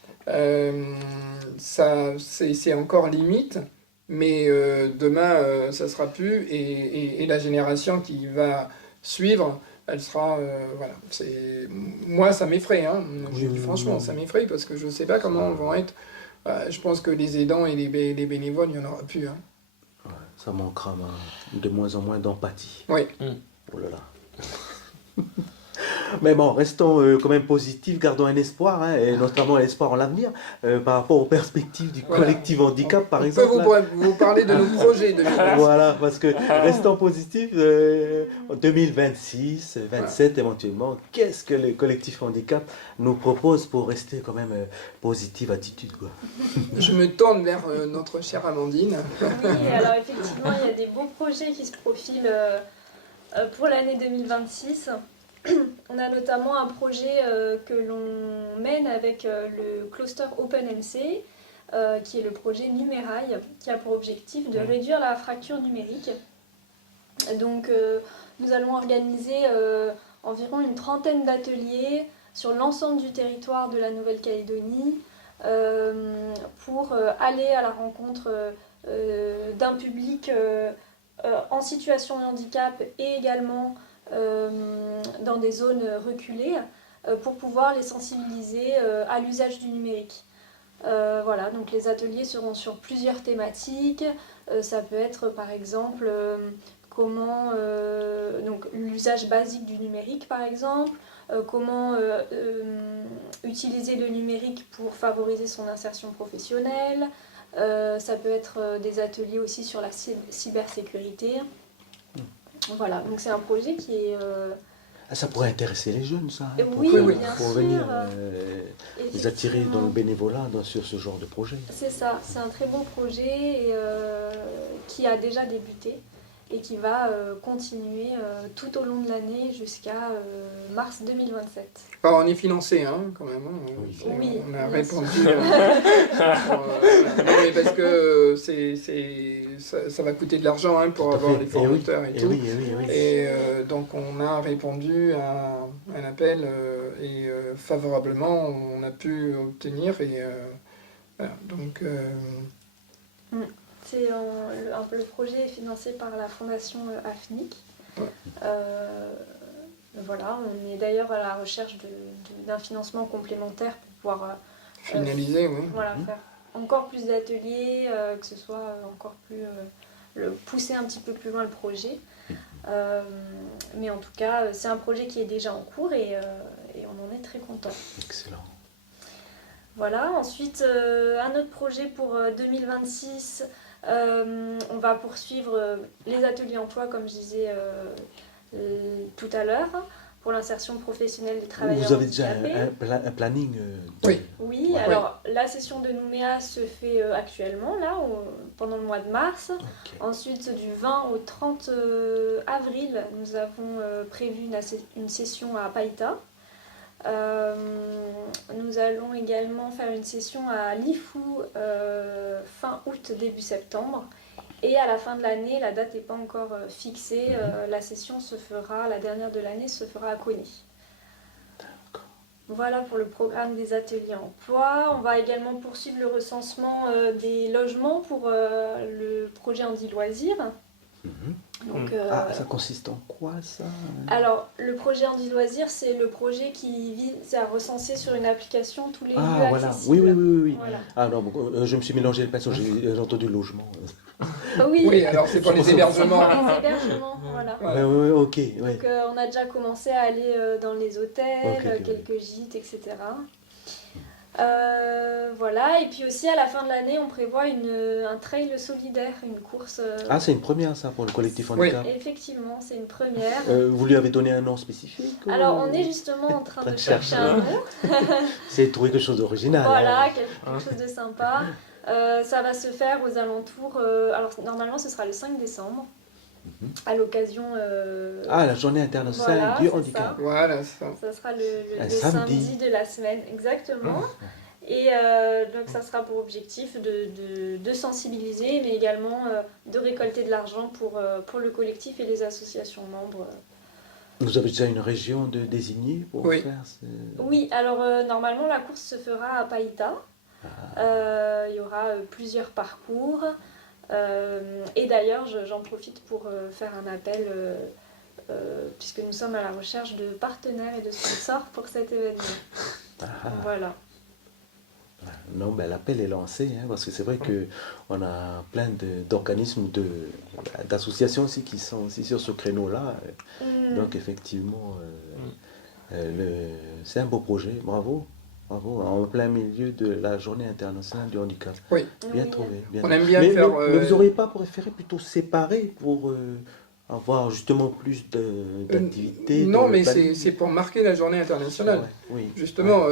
ça, c'est encore limite, mais demain, ça sera plus, et la génération qui va suivre, elle sera, voilà. Moi, ça m'effraie, je dis franchement, ça m'effraie, parce que je ne sais pas comment vont être. Je pense que les aidants et les bénévoles, il n'y en aura plus. Ouais, ça manquera de moins en moins d'empathie. Oui. Oh là là. Mais bon, restons quand même positifs, gardons un espoir, et notamment l'espoir en l'avenir, par rapport aux perspectives du collectif handicap, par exemple. On peut vous parler de nos projets de Voilà, parce que restons positifs, en 2026, 27 éventuellement, qu'est-ce que le collectif handicap nous propose pour rester quand même positive attitude, quoi. Je me tourne vers notre chère Amandine. Oui, alors effectivement, il y a des beaux projets qui se profilent pour l'année 2026. On a notamment un projet que l'on mène avec le cluster OpenMC, qui est le projet Numérail, qui a pour objectif de réduire la fracture numérique. Donc nous allons organiser environ une trentaine d'ateliers sur l'ensemble du territoire de la Nouvelle-Calédonie pour aller à la rencontre d'un public en situation de handicap et également dans des zones reculées pour pouvoir les sensibiliser à l'usage du numérique. Voilà, donc les ateliers seront sur plusieurs thématiques. Ça peut être par exemple comment donc l'usage basique du numérique par exemple, comment utiliser le numérique pour favoriser son insertion professionnelle. Ça peut être des ateliers aussi sur la cybersécurité. Voilà, donc c'est un projet qui est... Ça pourrait intéresser les jeunes, ça. Oui, oui. bien pour sûr. venir les attirer dans Effectivement. le bénévolat sur ce genre de projet. C'est ça, c'est un très beau projet qui a déjà débuté et qui va continuer tout au long de l'année jusqu'à mars 2027. Alors, on est financé, hein, quand même. Hein. Oui. Oui, On a bien répondu. Non, mais parce que ça va coûter de l'argent hein, pour Tout à avoir fait. les formateurs et, Et tout. oui, et oui, et oui. Et donc on a répondu à un appel et favorablement on a pu obtenir et voilà. Donc C'est le projet est financé par la fondation AFNIC. Ouais. Voilà, on est d'ailleurs à la recherche d'un financement complémentaire pour pouvoir finalisé, oui. voilà, faire encore plus d'ateliers, que ce soit encore plus pousser un petit peu plus loin le projet. Mais en tout cas, c'est un projet qui est déjà en cours et on en est très content. Excellent. Voilà, ensuite un autre projet pour 2026, on va poursuivre les ateliers emploi comme je disais tout à l'heure pour l'insertion professionnelle des travailleurs Vous avez déjà handicapés. un planning Oui. Oui, Ouais. alors la session de Nouméa se fait actuellement, là, pendant le mois de mars. Ok. Ensuite, du 20 au 30 avril, nous avons prévu une session à Païta. Nous allons également faire une session à Lifou fin août, début septembre. Et à la fin de l'année, la date n'est pas encore fixée, la session se fera, la dernière de l'année se fera à Coni. Voilà pour le programme des ateliers emploi. On va également poursuivre le recensement des logements pour le projet Handi Loisirs. Donc, Ça consiste en quoi ça? alors, le projet Handi Loisirs, c'est le projet qui vise à recenser sur une application tous les lieux Voilà. accessibles. Oui. Voilà. Ah non, je me suis mélangé les pinceaux, j'ai entendu logement. Oui, alors c'est pour les hébergements. Les hébergements, voilà. Voilà. Oui, ok. Ouais. Donc on a déjà commencé à aller dans les hôtels, Ok. quelques gîtes, etc. Voilà, et puis aussi à la fin de l'année, on prévoit un trail solidaire, une course. Ah, c'est une première ça pour le collectif Oui. handicap. Effectivement, c'est une première. Vous lui avez donné un nom spécifique ou- Alors on est justement en train de chercher un nom. C'est trouver quelque chose d'original. Voilà, hein. quelque chose de sympa. Ça va se faire aux alentours. Alors normalement, ce sera le 5 décembre, à l'occasion. Ah, la journée internationale Voilà, du c'est handicap. Voilà, ça. Ça sera Un le samedi. samedi de la semaine, exactement. Et donc ça sera pour objectif de sensibiliser, mais également de récolter de l'argent pour le collectif et les associations membres. Vous avez déjà une région désignée pour Oui. faire Oui, alors normalement la course se fera à Païta. Il y aura plusieurs parcours. Et d'ailleurs, j'en profite pour faire un appel, puisque nous sommes à la recherche de partenaires et de sponsors pour cet événement. Voilà. Non, ben, l'appel est lancé, hein, parce que c'est vrai qu'on a plein d'organismes, d'associations aussi qui sont aussi sur ce créneau-là. Donc effectivement, c'est un beau projet, bravo. Bravo, en plein milieu de la journée internationale du handicap. Oui. Bien Oui. trouvé. Bien On trouvé. aime bien mais, faire. mais vous n'auriez pas préféré plutôt séparer pour avoir justement plus d'activités Non, dans le mais planning? c'est pour marquer la journée internationale. Ouais, oui. Justement,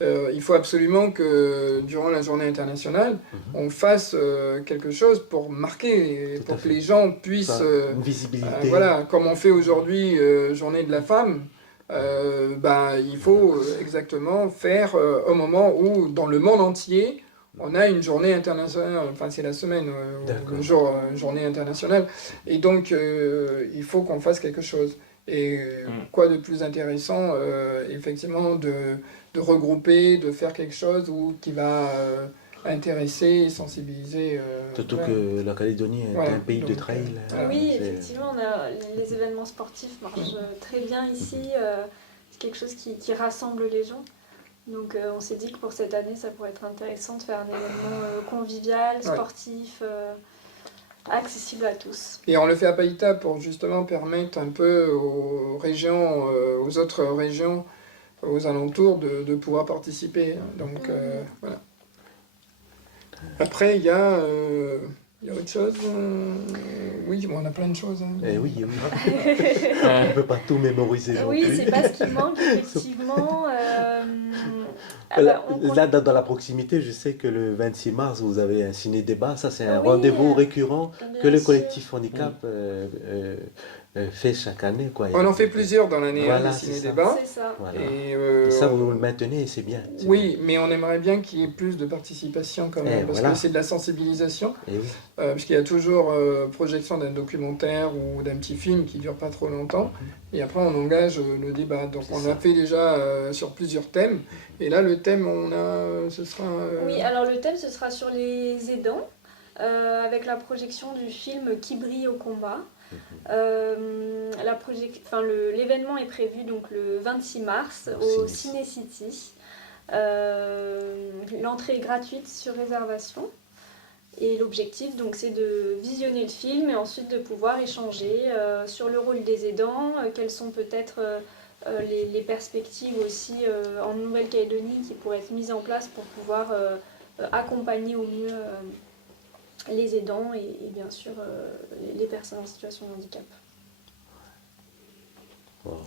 il faut absolument que durant la journée internationale, on fasse quelque chose pour marquer, Tout à pour que fait. les gens puissent, Ça, une visibilité. voilà, comme on fait aujourd'hui Journée de la femme, il faut exactement faire au moment où, dans le monde entier, on a une journée internationale, enfin c'est la semaine, D'accord. le jour, journée internationale, et donc il faut qu'on fasse quelque chose. Et quoi de plus intéressant, effectivement, de regrouper, de faire quelque chose qui va intéresser, sensibiliser. Surtout ouais. que la Calédonie est Voilà, un pays de donc, trail. voilà. Oui, C'est- effectivement, les événements sportifs marchent très bien ici. C'est quelque chose qui rassemble les gens. Donc on s'est dit que pour cette année, ça pourrait être intéressant de faire un événement convivial, sportif, accessible à tous. Et on le fait à Païta pour justement permettre un peu aux régions, aux autres régions, aux alentours de pouvoir participer. Donc voilà. Après, il y a autre chose. Oui, bon, on a plein de choses. Hein. Eh oui, on ne peut pas tout mémoriser non Oui, plus. c'est pas ce qui manque, effectivement. Là, dans la proximité, je sais que le 26 mars, vous avez un ciné-débat. Ça, c'est un rendez-vous récurrent que le collectif handicap fait chaque année. Quoi. On en fait plusieurs dans l'année, Voilà, des ciné-débats. C'est ça. Voilà. Et ça, vous le maintenez et c'est bien. Oui, mais on aimerait bien qu'il y ait plus de participation quand même, parce que c'est de la sensibilisation. Et oui. Puisqu'il y a toujours projection d'un documentaire ou d'un petit film qui dure pas trop longtemps, et après on engage le débat. Donc on a fait déjà sur plusieurs thèmes, et là le thème ce sera... Oui, alors le thème ce sera sur les aidants, avec la projection du film Qui brille au combat. L'événement est prévu donc le 26 mars au Ciné City. L'entrée est gratuite sur réservation. Et l'objectif, donc, c'est de visionner le film et ensuite de pouvoir échanger sur le rôle des aidants, quelles sont peut-être les perspectives aussi en Nouvelle-Calédonie qui pourraient être mises en place pour pouvoir accompagner au mieux les aidants et bien sûr les personnes en situation de handicap. Wow.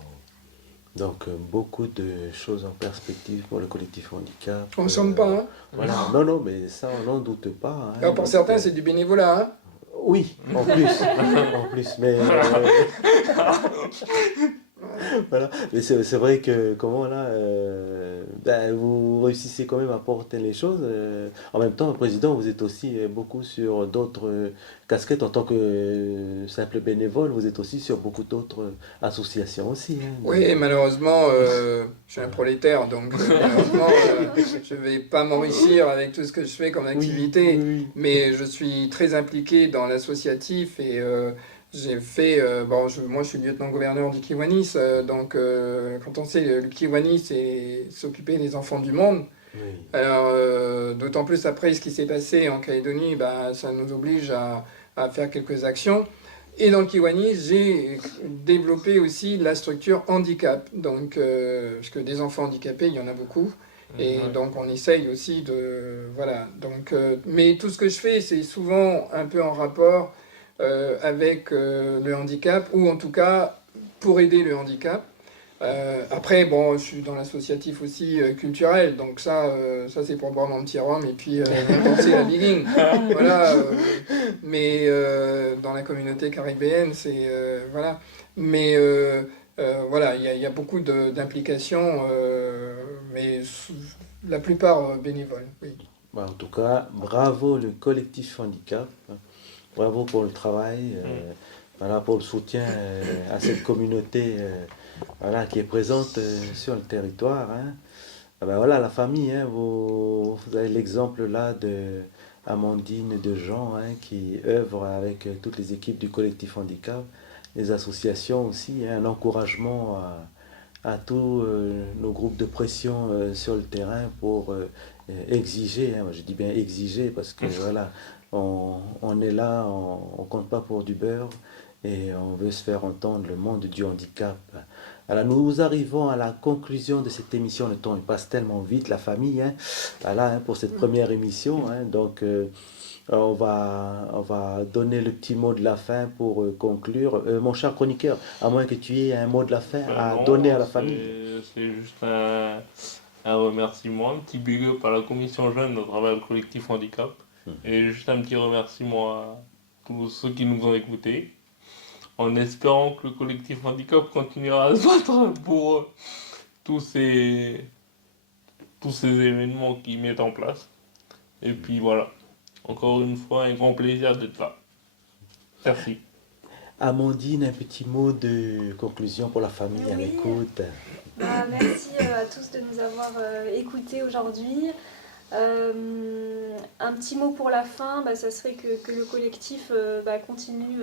Donc, beaucoup de choses en perspective pour le collectif handicap. On ne chante pas, hein. Voilà. Non, mais ça, on n'en doute pas. Hein. Alors pour certains, c'est du bénévolat, hein. Oui, en plus. En plus, mais... voilà. Mais c'est vrai que, vous réussissez quand même à porter les choses. En même temps, président, vous êtes aussi beaucoup sur d'autres casquettes en tant que simple bénévole. Vous êtes aussi sur beaucoup d'autres associations aussi. Hein. Oui, malheureusement, je suis un prolétaire, donc malheureusement, je ne vais pas m'enrichir avec tout ce que je fais comme activité, mais je suis très impliqué dans l'associatif et j'ai fait, moi je suis lieutenant-gouverneur du Kiwanis, donc quand on sait le Kiwanis, c'est s'occuper des enfants du monde. Oui. Alors d'autant plus après ce qui s'est passé en Calédonie, ça nous oblige à faire quelques actions. Et dans le Kiwanis, j'ai développé aussi la structure handicap, donc parce que des enfants handicapés, il y en a beaucoup. Et donc on essaye aussi de... Voilà. Donc, mais tout ce que je fais, c'est souvent un peu en rapport avec le handicap, ou en tout cas pour aider le handicap. Après, bon, je suis dans l'associatif aussi culturel, donc ça c'est pour boire mon petit rhum et puis danser la bigging. Voilà. Mais dans la communauté caribéenne, c'est... voilà. Mais... voilà, il y a beaucoup d'implications, mais la plupart bénévoles. Oui. En tout cas, bravo le collectif handicap, bravo pour le travail, voilà, pour le soutien à cette communauté voilà, qui est présente sur le territoire. Hein. Voilà, la famille, hein, vous avez l'exemple là de Amandine et de Jean hein, qui œuvrent avec toutes les équipes du collectif handicap. Les associations aussi, hein, un encouragement à tous nos groupes de pression sur le terrain pour exiger, hein, je dis bien exiger parce que voilà, on est là, on compte pas pour du beurre et on veut se faire entendre le monde du handicap. Alors nous arrivons à la conclusion de cette émission, le temps il passe tellement vite, la famille, hein, voilà, hein, pour cette première émission, hein, donc on va donner le petit mot de la fin pour conclure. Mon cher chroniqueur, à moins que tu aies un mot de la fin à donner à la famille. C'est juste un remerciement, un petit big up à la commission jeune de travail au collectif handicap. Et juste un petit remerciement à tous ceux qui nous ont écoutés, en espérant que le collectif handicap continuera à se battre pour tous ces événements qu'ils mettent en place. Et puis voilà. Encore une fois, un grand plaisir d'être là. Merci. Amandine, un petit mot de conclusion pour la famille à l'écoute. Merci à tous de nous avoir écoutés aujourd'hui. Un petit mot pour la fin, ça serait que le collectif continue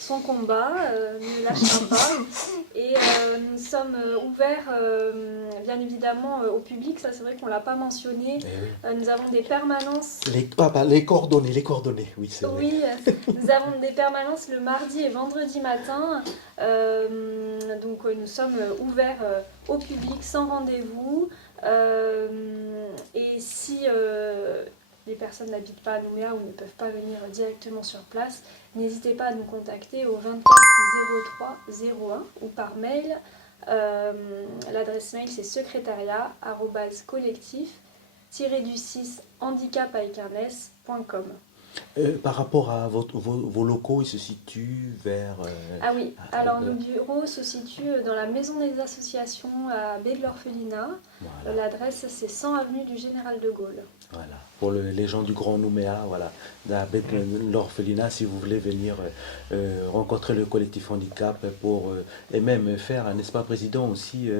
son combat, ne lâchera pas. Et nous sommes ouverts bien évidemment au public, ça c'est vrai qu'on ne l'a pas mentionné. Nous avons des permanences. Les coordonnées, oui c'est vrai. Oui, nous avons des permanences le mardi et vendredi matin. Donc nous sommes ouverts au public sans rendez-vous. Et si les personnes n'habitent pas à Nouméa ou ne peuvent pas venir directement sur place, n'hésitez pas à nous contacter au 24 03 01 ou par mail. L'adresse mail c'est secrétariat-collectif-handicap.com. Par rapport à vos locaux, ils se situent vers... Ah oui, alors nos bureaux se situent dans la maison des associations à baie de l'Orphelinat. Voilà. L'adresse c'est 100 avenue du Général de Gaulle. Voilà. Pour les gens du Grand Nouméa, voilà, la baie de l'Orphelinat, si vous voulez venir rencontrer le collectif handicap et même faire, n'est-ce pas, président, aussi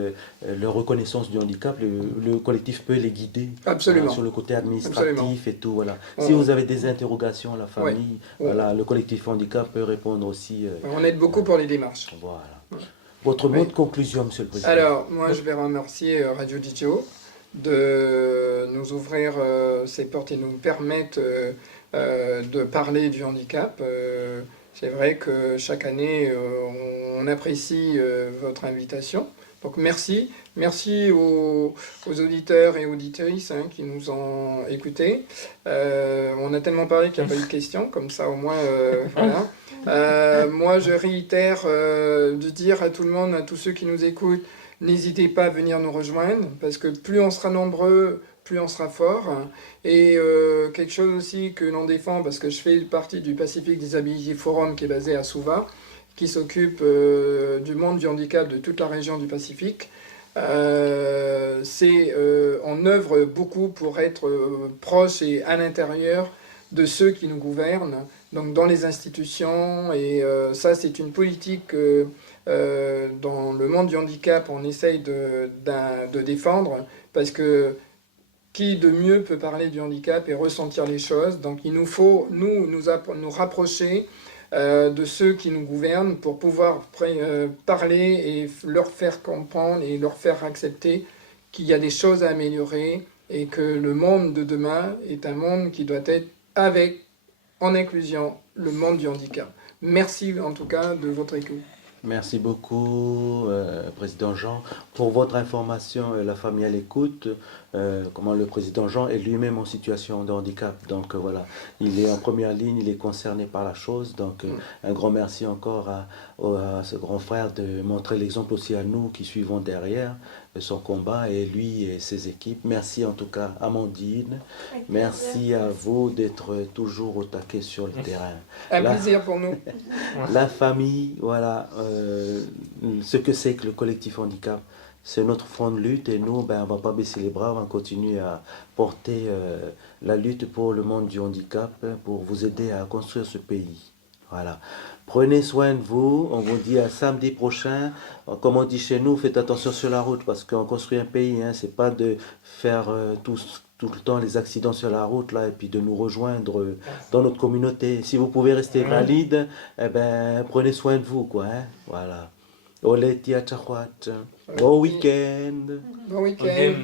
leur reconnaissance du handicap, le collectif peut les guider. Absolument. Sur le côté administratif. Absolument. Et tout. Voilà. Si vous avez des interrogations, la famille, Ouais. voilà, le collectif handicap peut répondre aussi. On aide beaucoup pour les démarches. Voilà. Votre mot de conclusion, Monsieur le Président. Alors, moi, je vais remercier Radio DJO de nous ouvrir ses portes et nous permettre de parler du handicap. C'est vrai que chaque année, on apprécie votre invitation. Donc merci. Merci aux auditeurs et auditrices qui nous ont écoutés. On a tellement parlé qu'il n'y a pas eu de questions, comme ça au moins, voilà. Moi, je réitère de dire à tout le monde, à tous ceux qui nous écoutent, n'hésitez pas à venir nous rejoindre, parce que plus on sera nombreux, plus on sera fort. Et quelque chose aussi que l'on défend, parce que je fais partie du Pacific Disability Forum qui est basé à Suva, qui s'occupe du monde du handicap de toute la région du Pacifique. On œuvre beaucoup pour être proche et à l'intérieur de ceux qui nous gouvernent, donc dans les institutions, et ça c'est une politique dans le monde du handicap on essaye de défendre, parce que qui de mieux peut parler du handicap et ressentir les choses, donc il nous faut nous rapprocher de ceux qui nous gouvernent pour pouvoir parler et leur faire comprendre et leur faire accepter qu'il y a des choses à améliorer et que le monde de demain est un monde qui doit être en inclusion, le monde du handicap. Merci en tout cas de votre écoute. Merci beaucoup, Président Jean. Pour votre information, la famille à l'écoute, comment le Président Jean est lui-même en situation de handicap. Donc voilà, il est en première ligne, il est concerné par la chose. Donc un grand merci encore à ce grand frère de montrer l'exemple aussi à nous qui suivons derrière son combat et lui et ses équipes. Merci en tout cas, Amandine. Merci à vous d'être toujours au taquet sur le terrain. Un plaisir pour nous. La famille, voilà, ce que c'est que le collectif handicap, c'est notre front de lutte et nous, on ne va pas baisser les bras, on va continuer à porter la lutte pour le monde du handicap, pour vous aider à construire ce pays. Voilà. Prenez soin de vous, on vous dit à samedi prochain. Comme on dit chez nous, faites attention sur la route parce qu'on construit un pays, c'est pas de faire tout le temps les accidents sur la route là, et puis de nous rejoindre dans notre communauté. Si vous pouvez rester valide, prenez soin de vous, quoi. Voilà. Ole tia chahwat. Bon week-end. Bon week-end. Ok.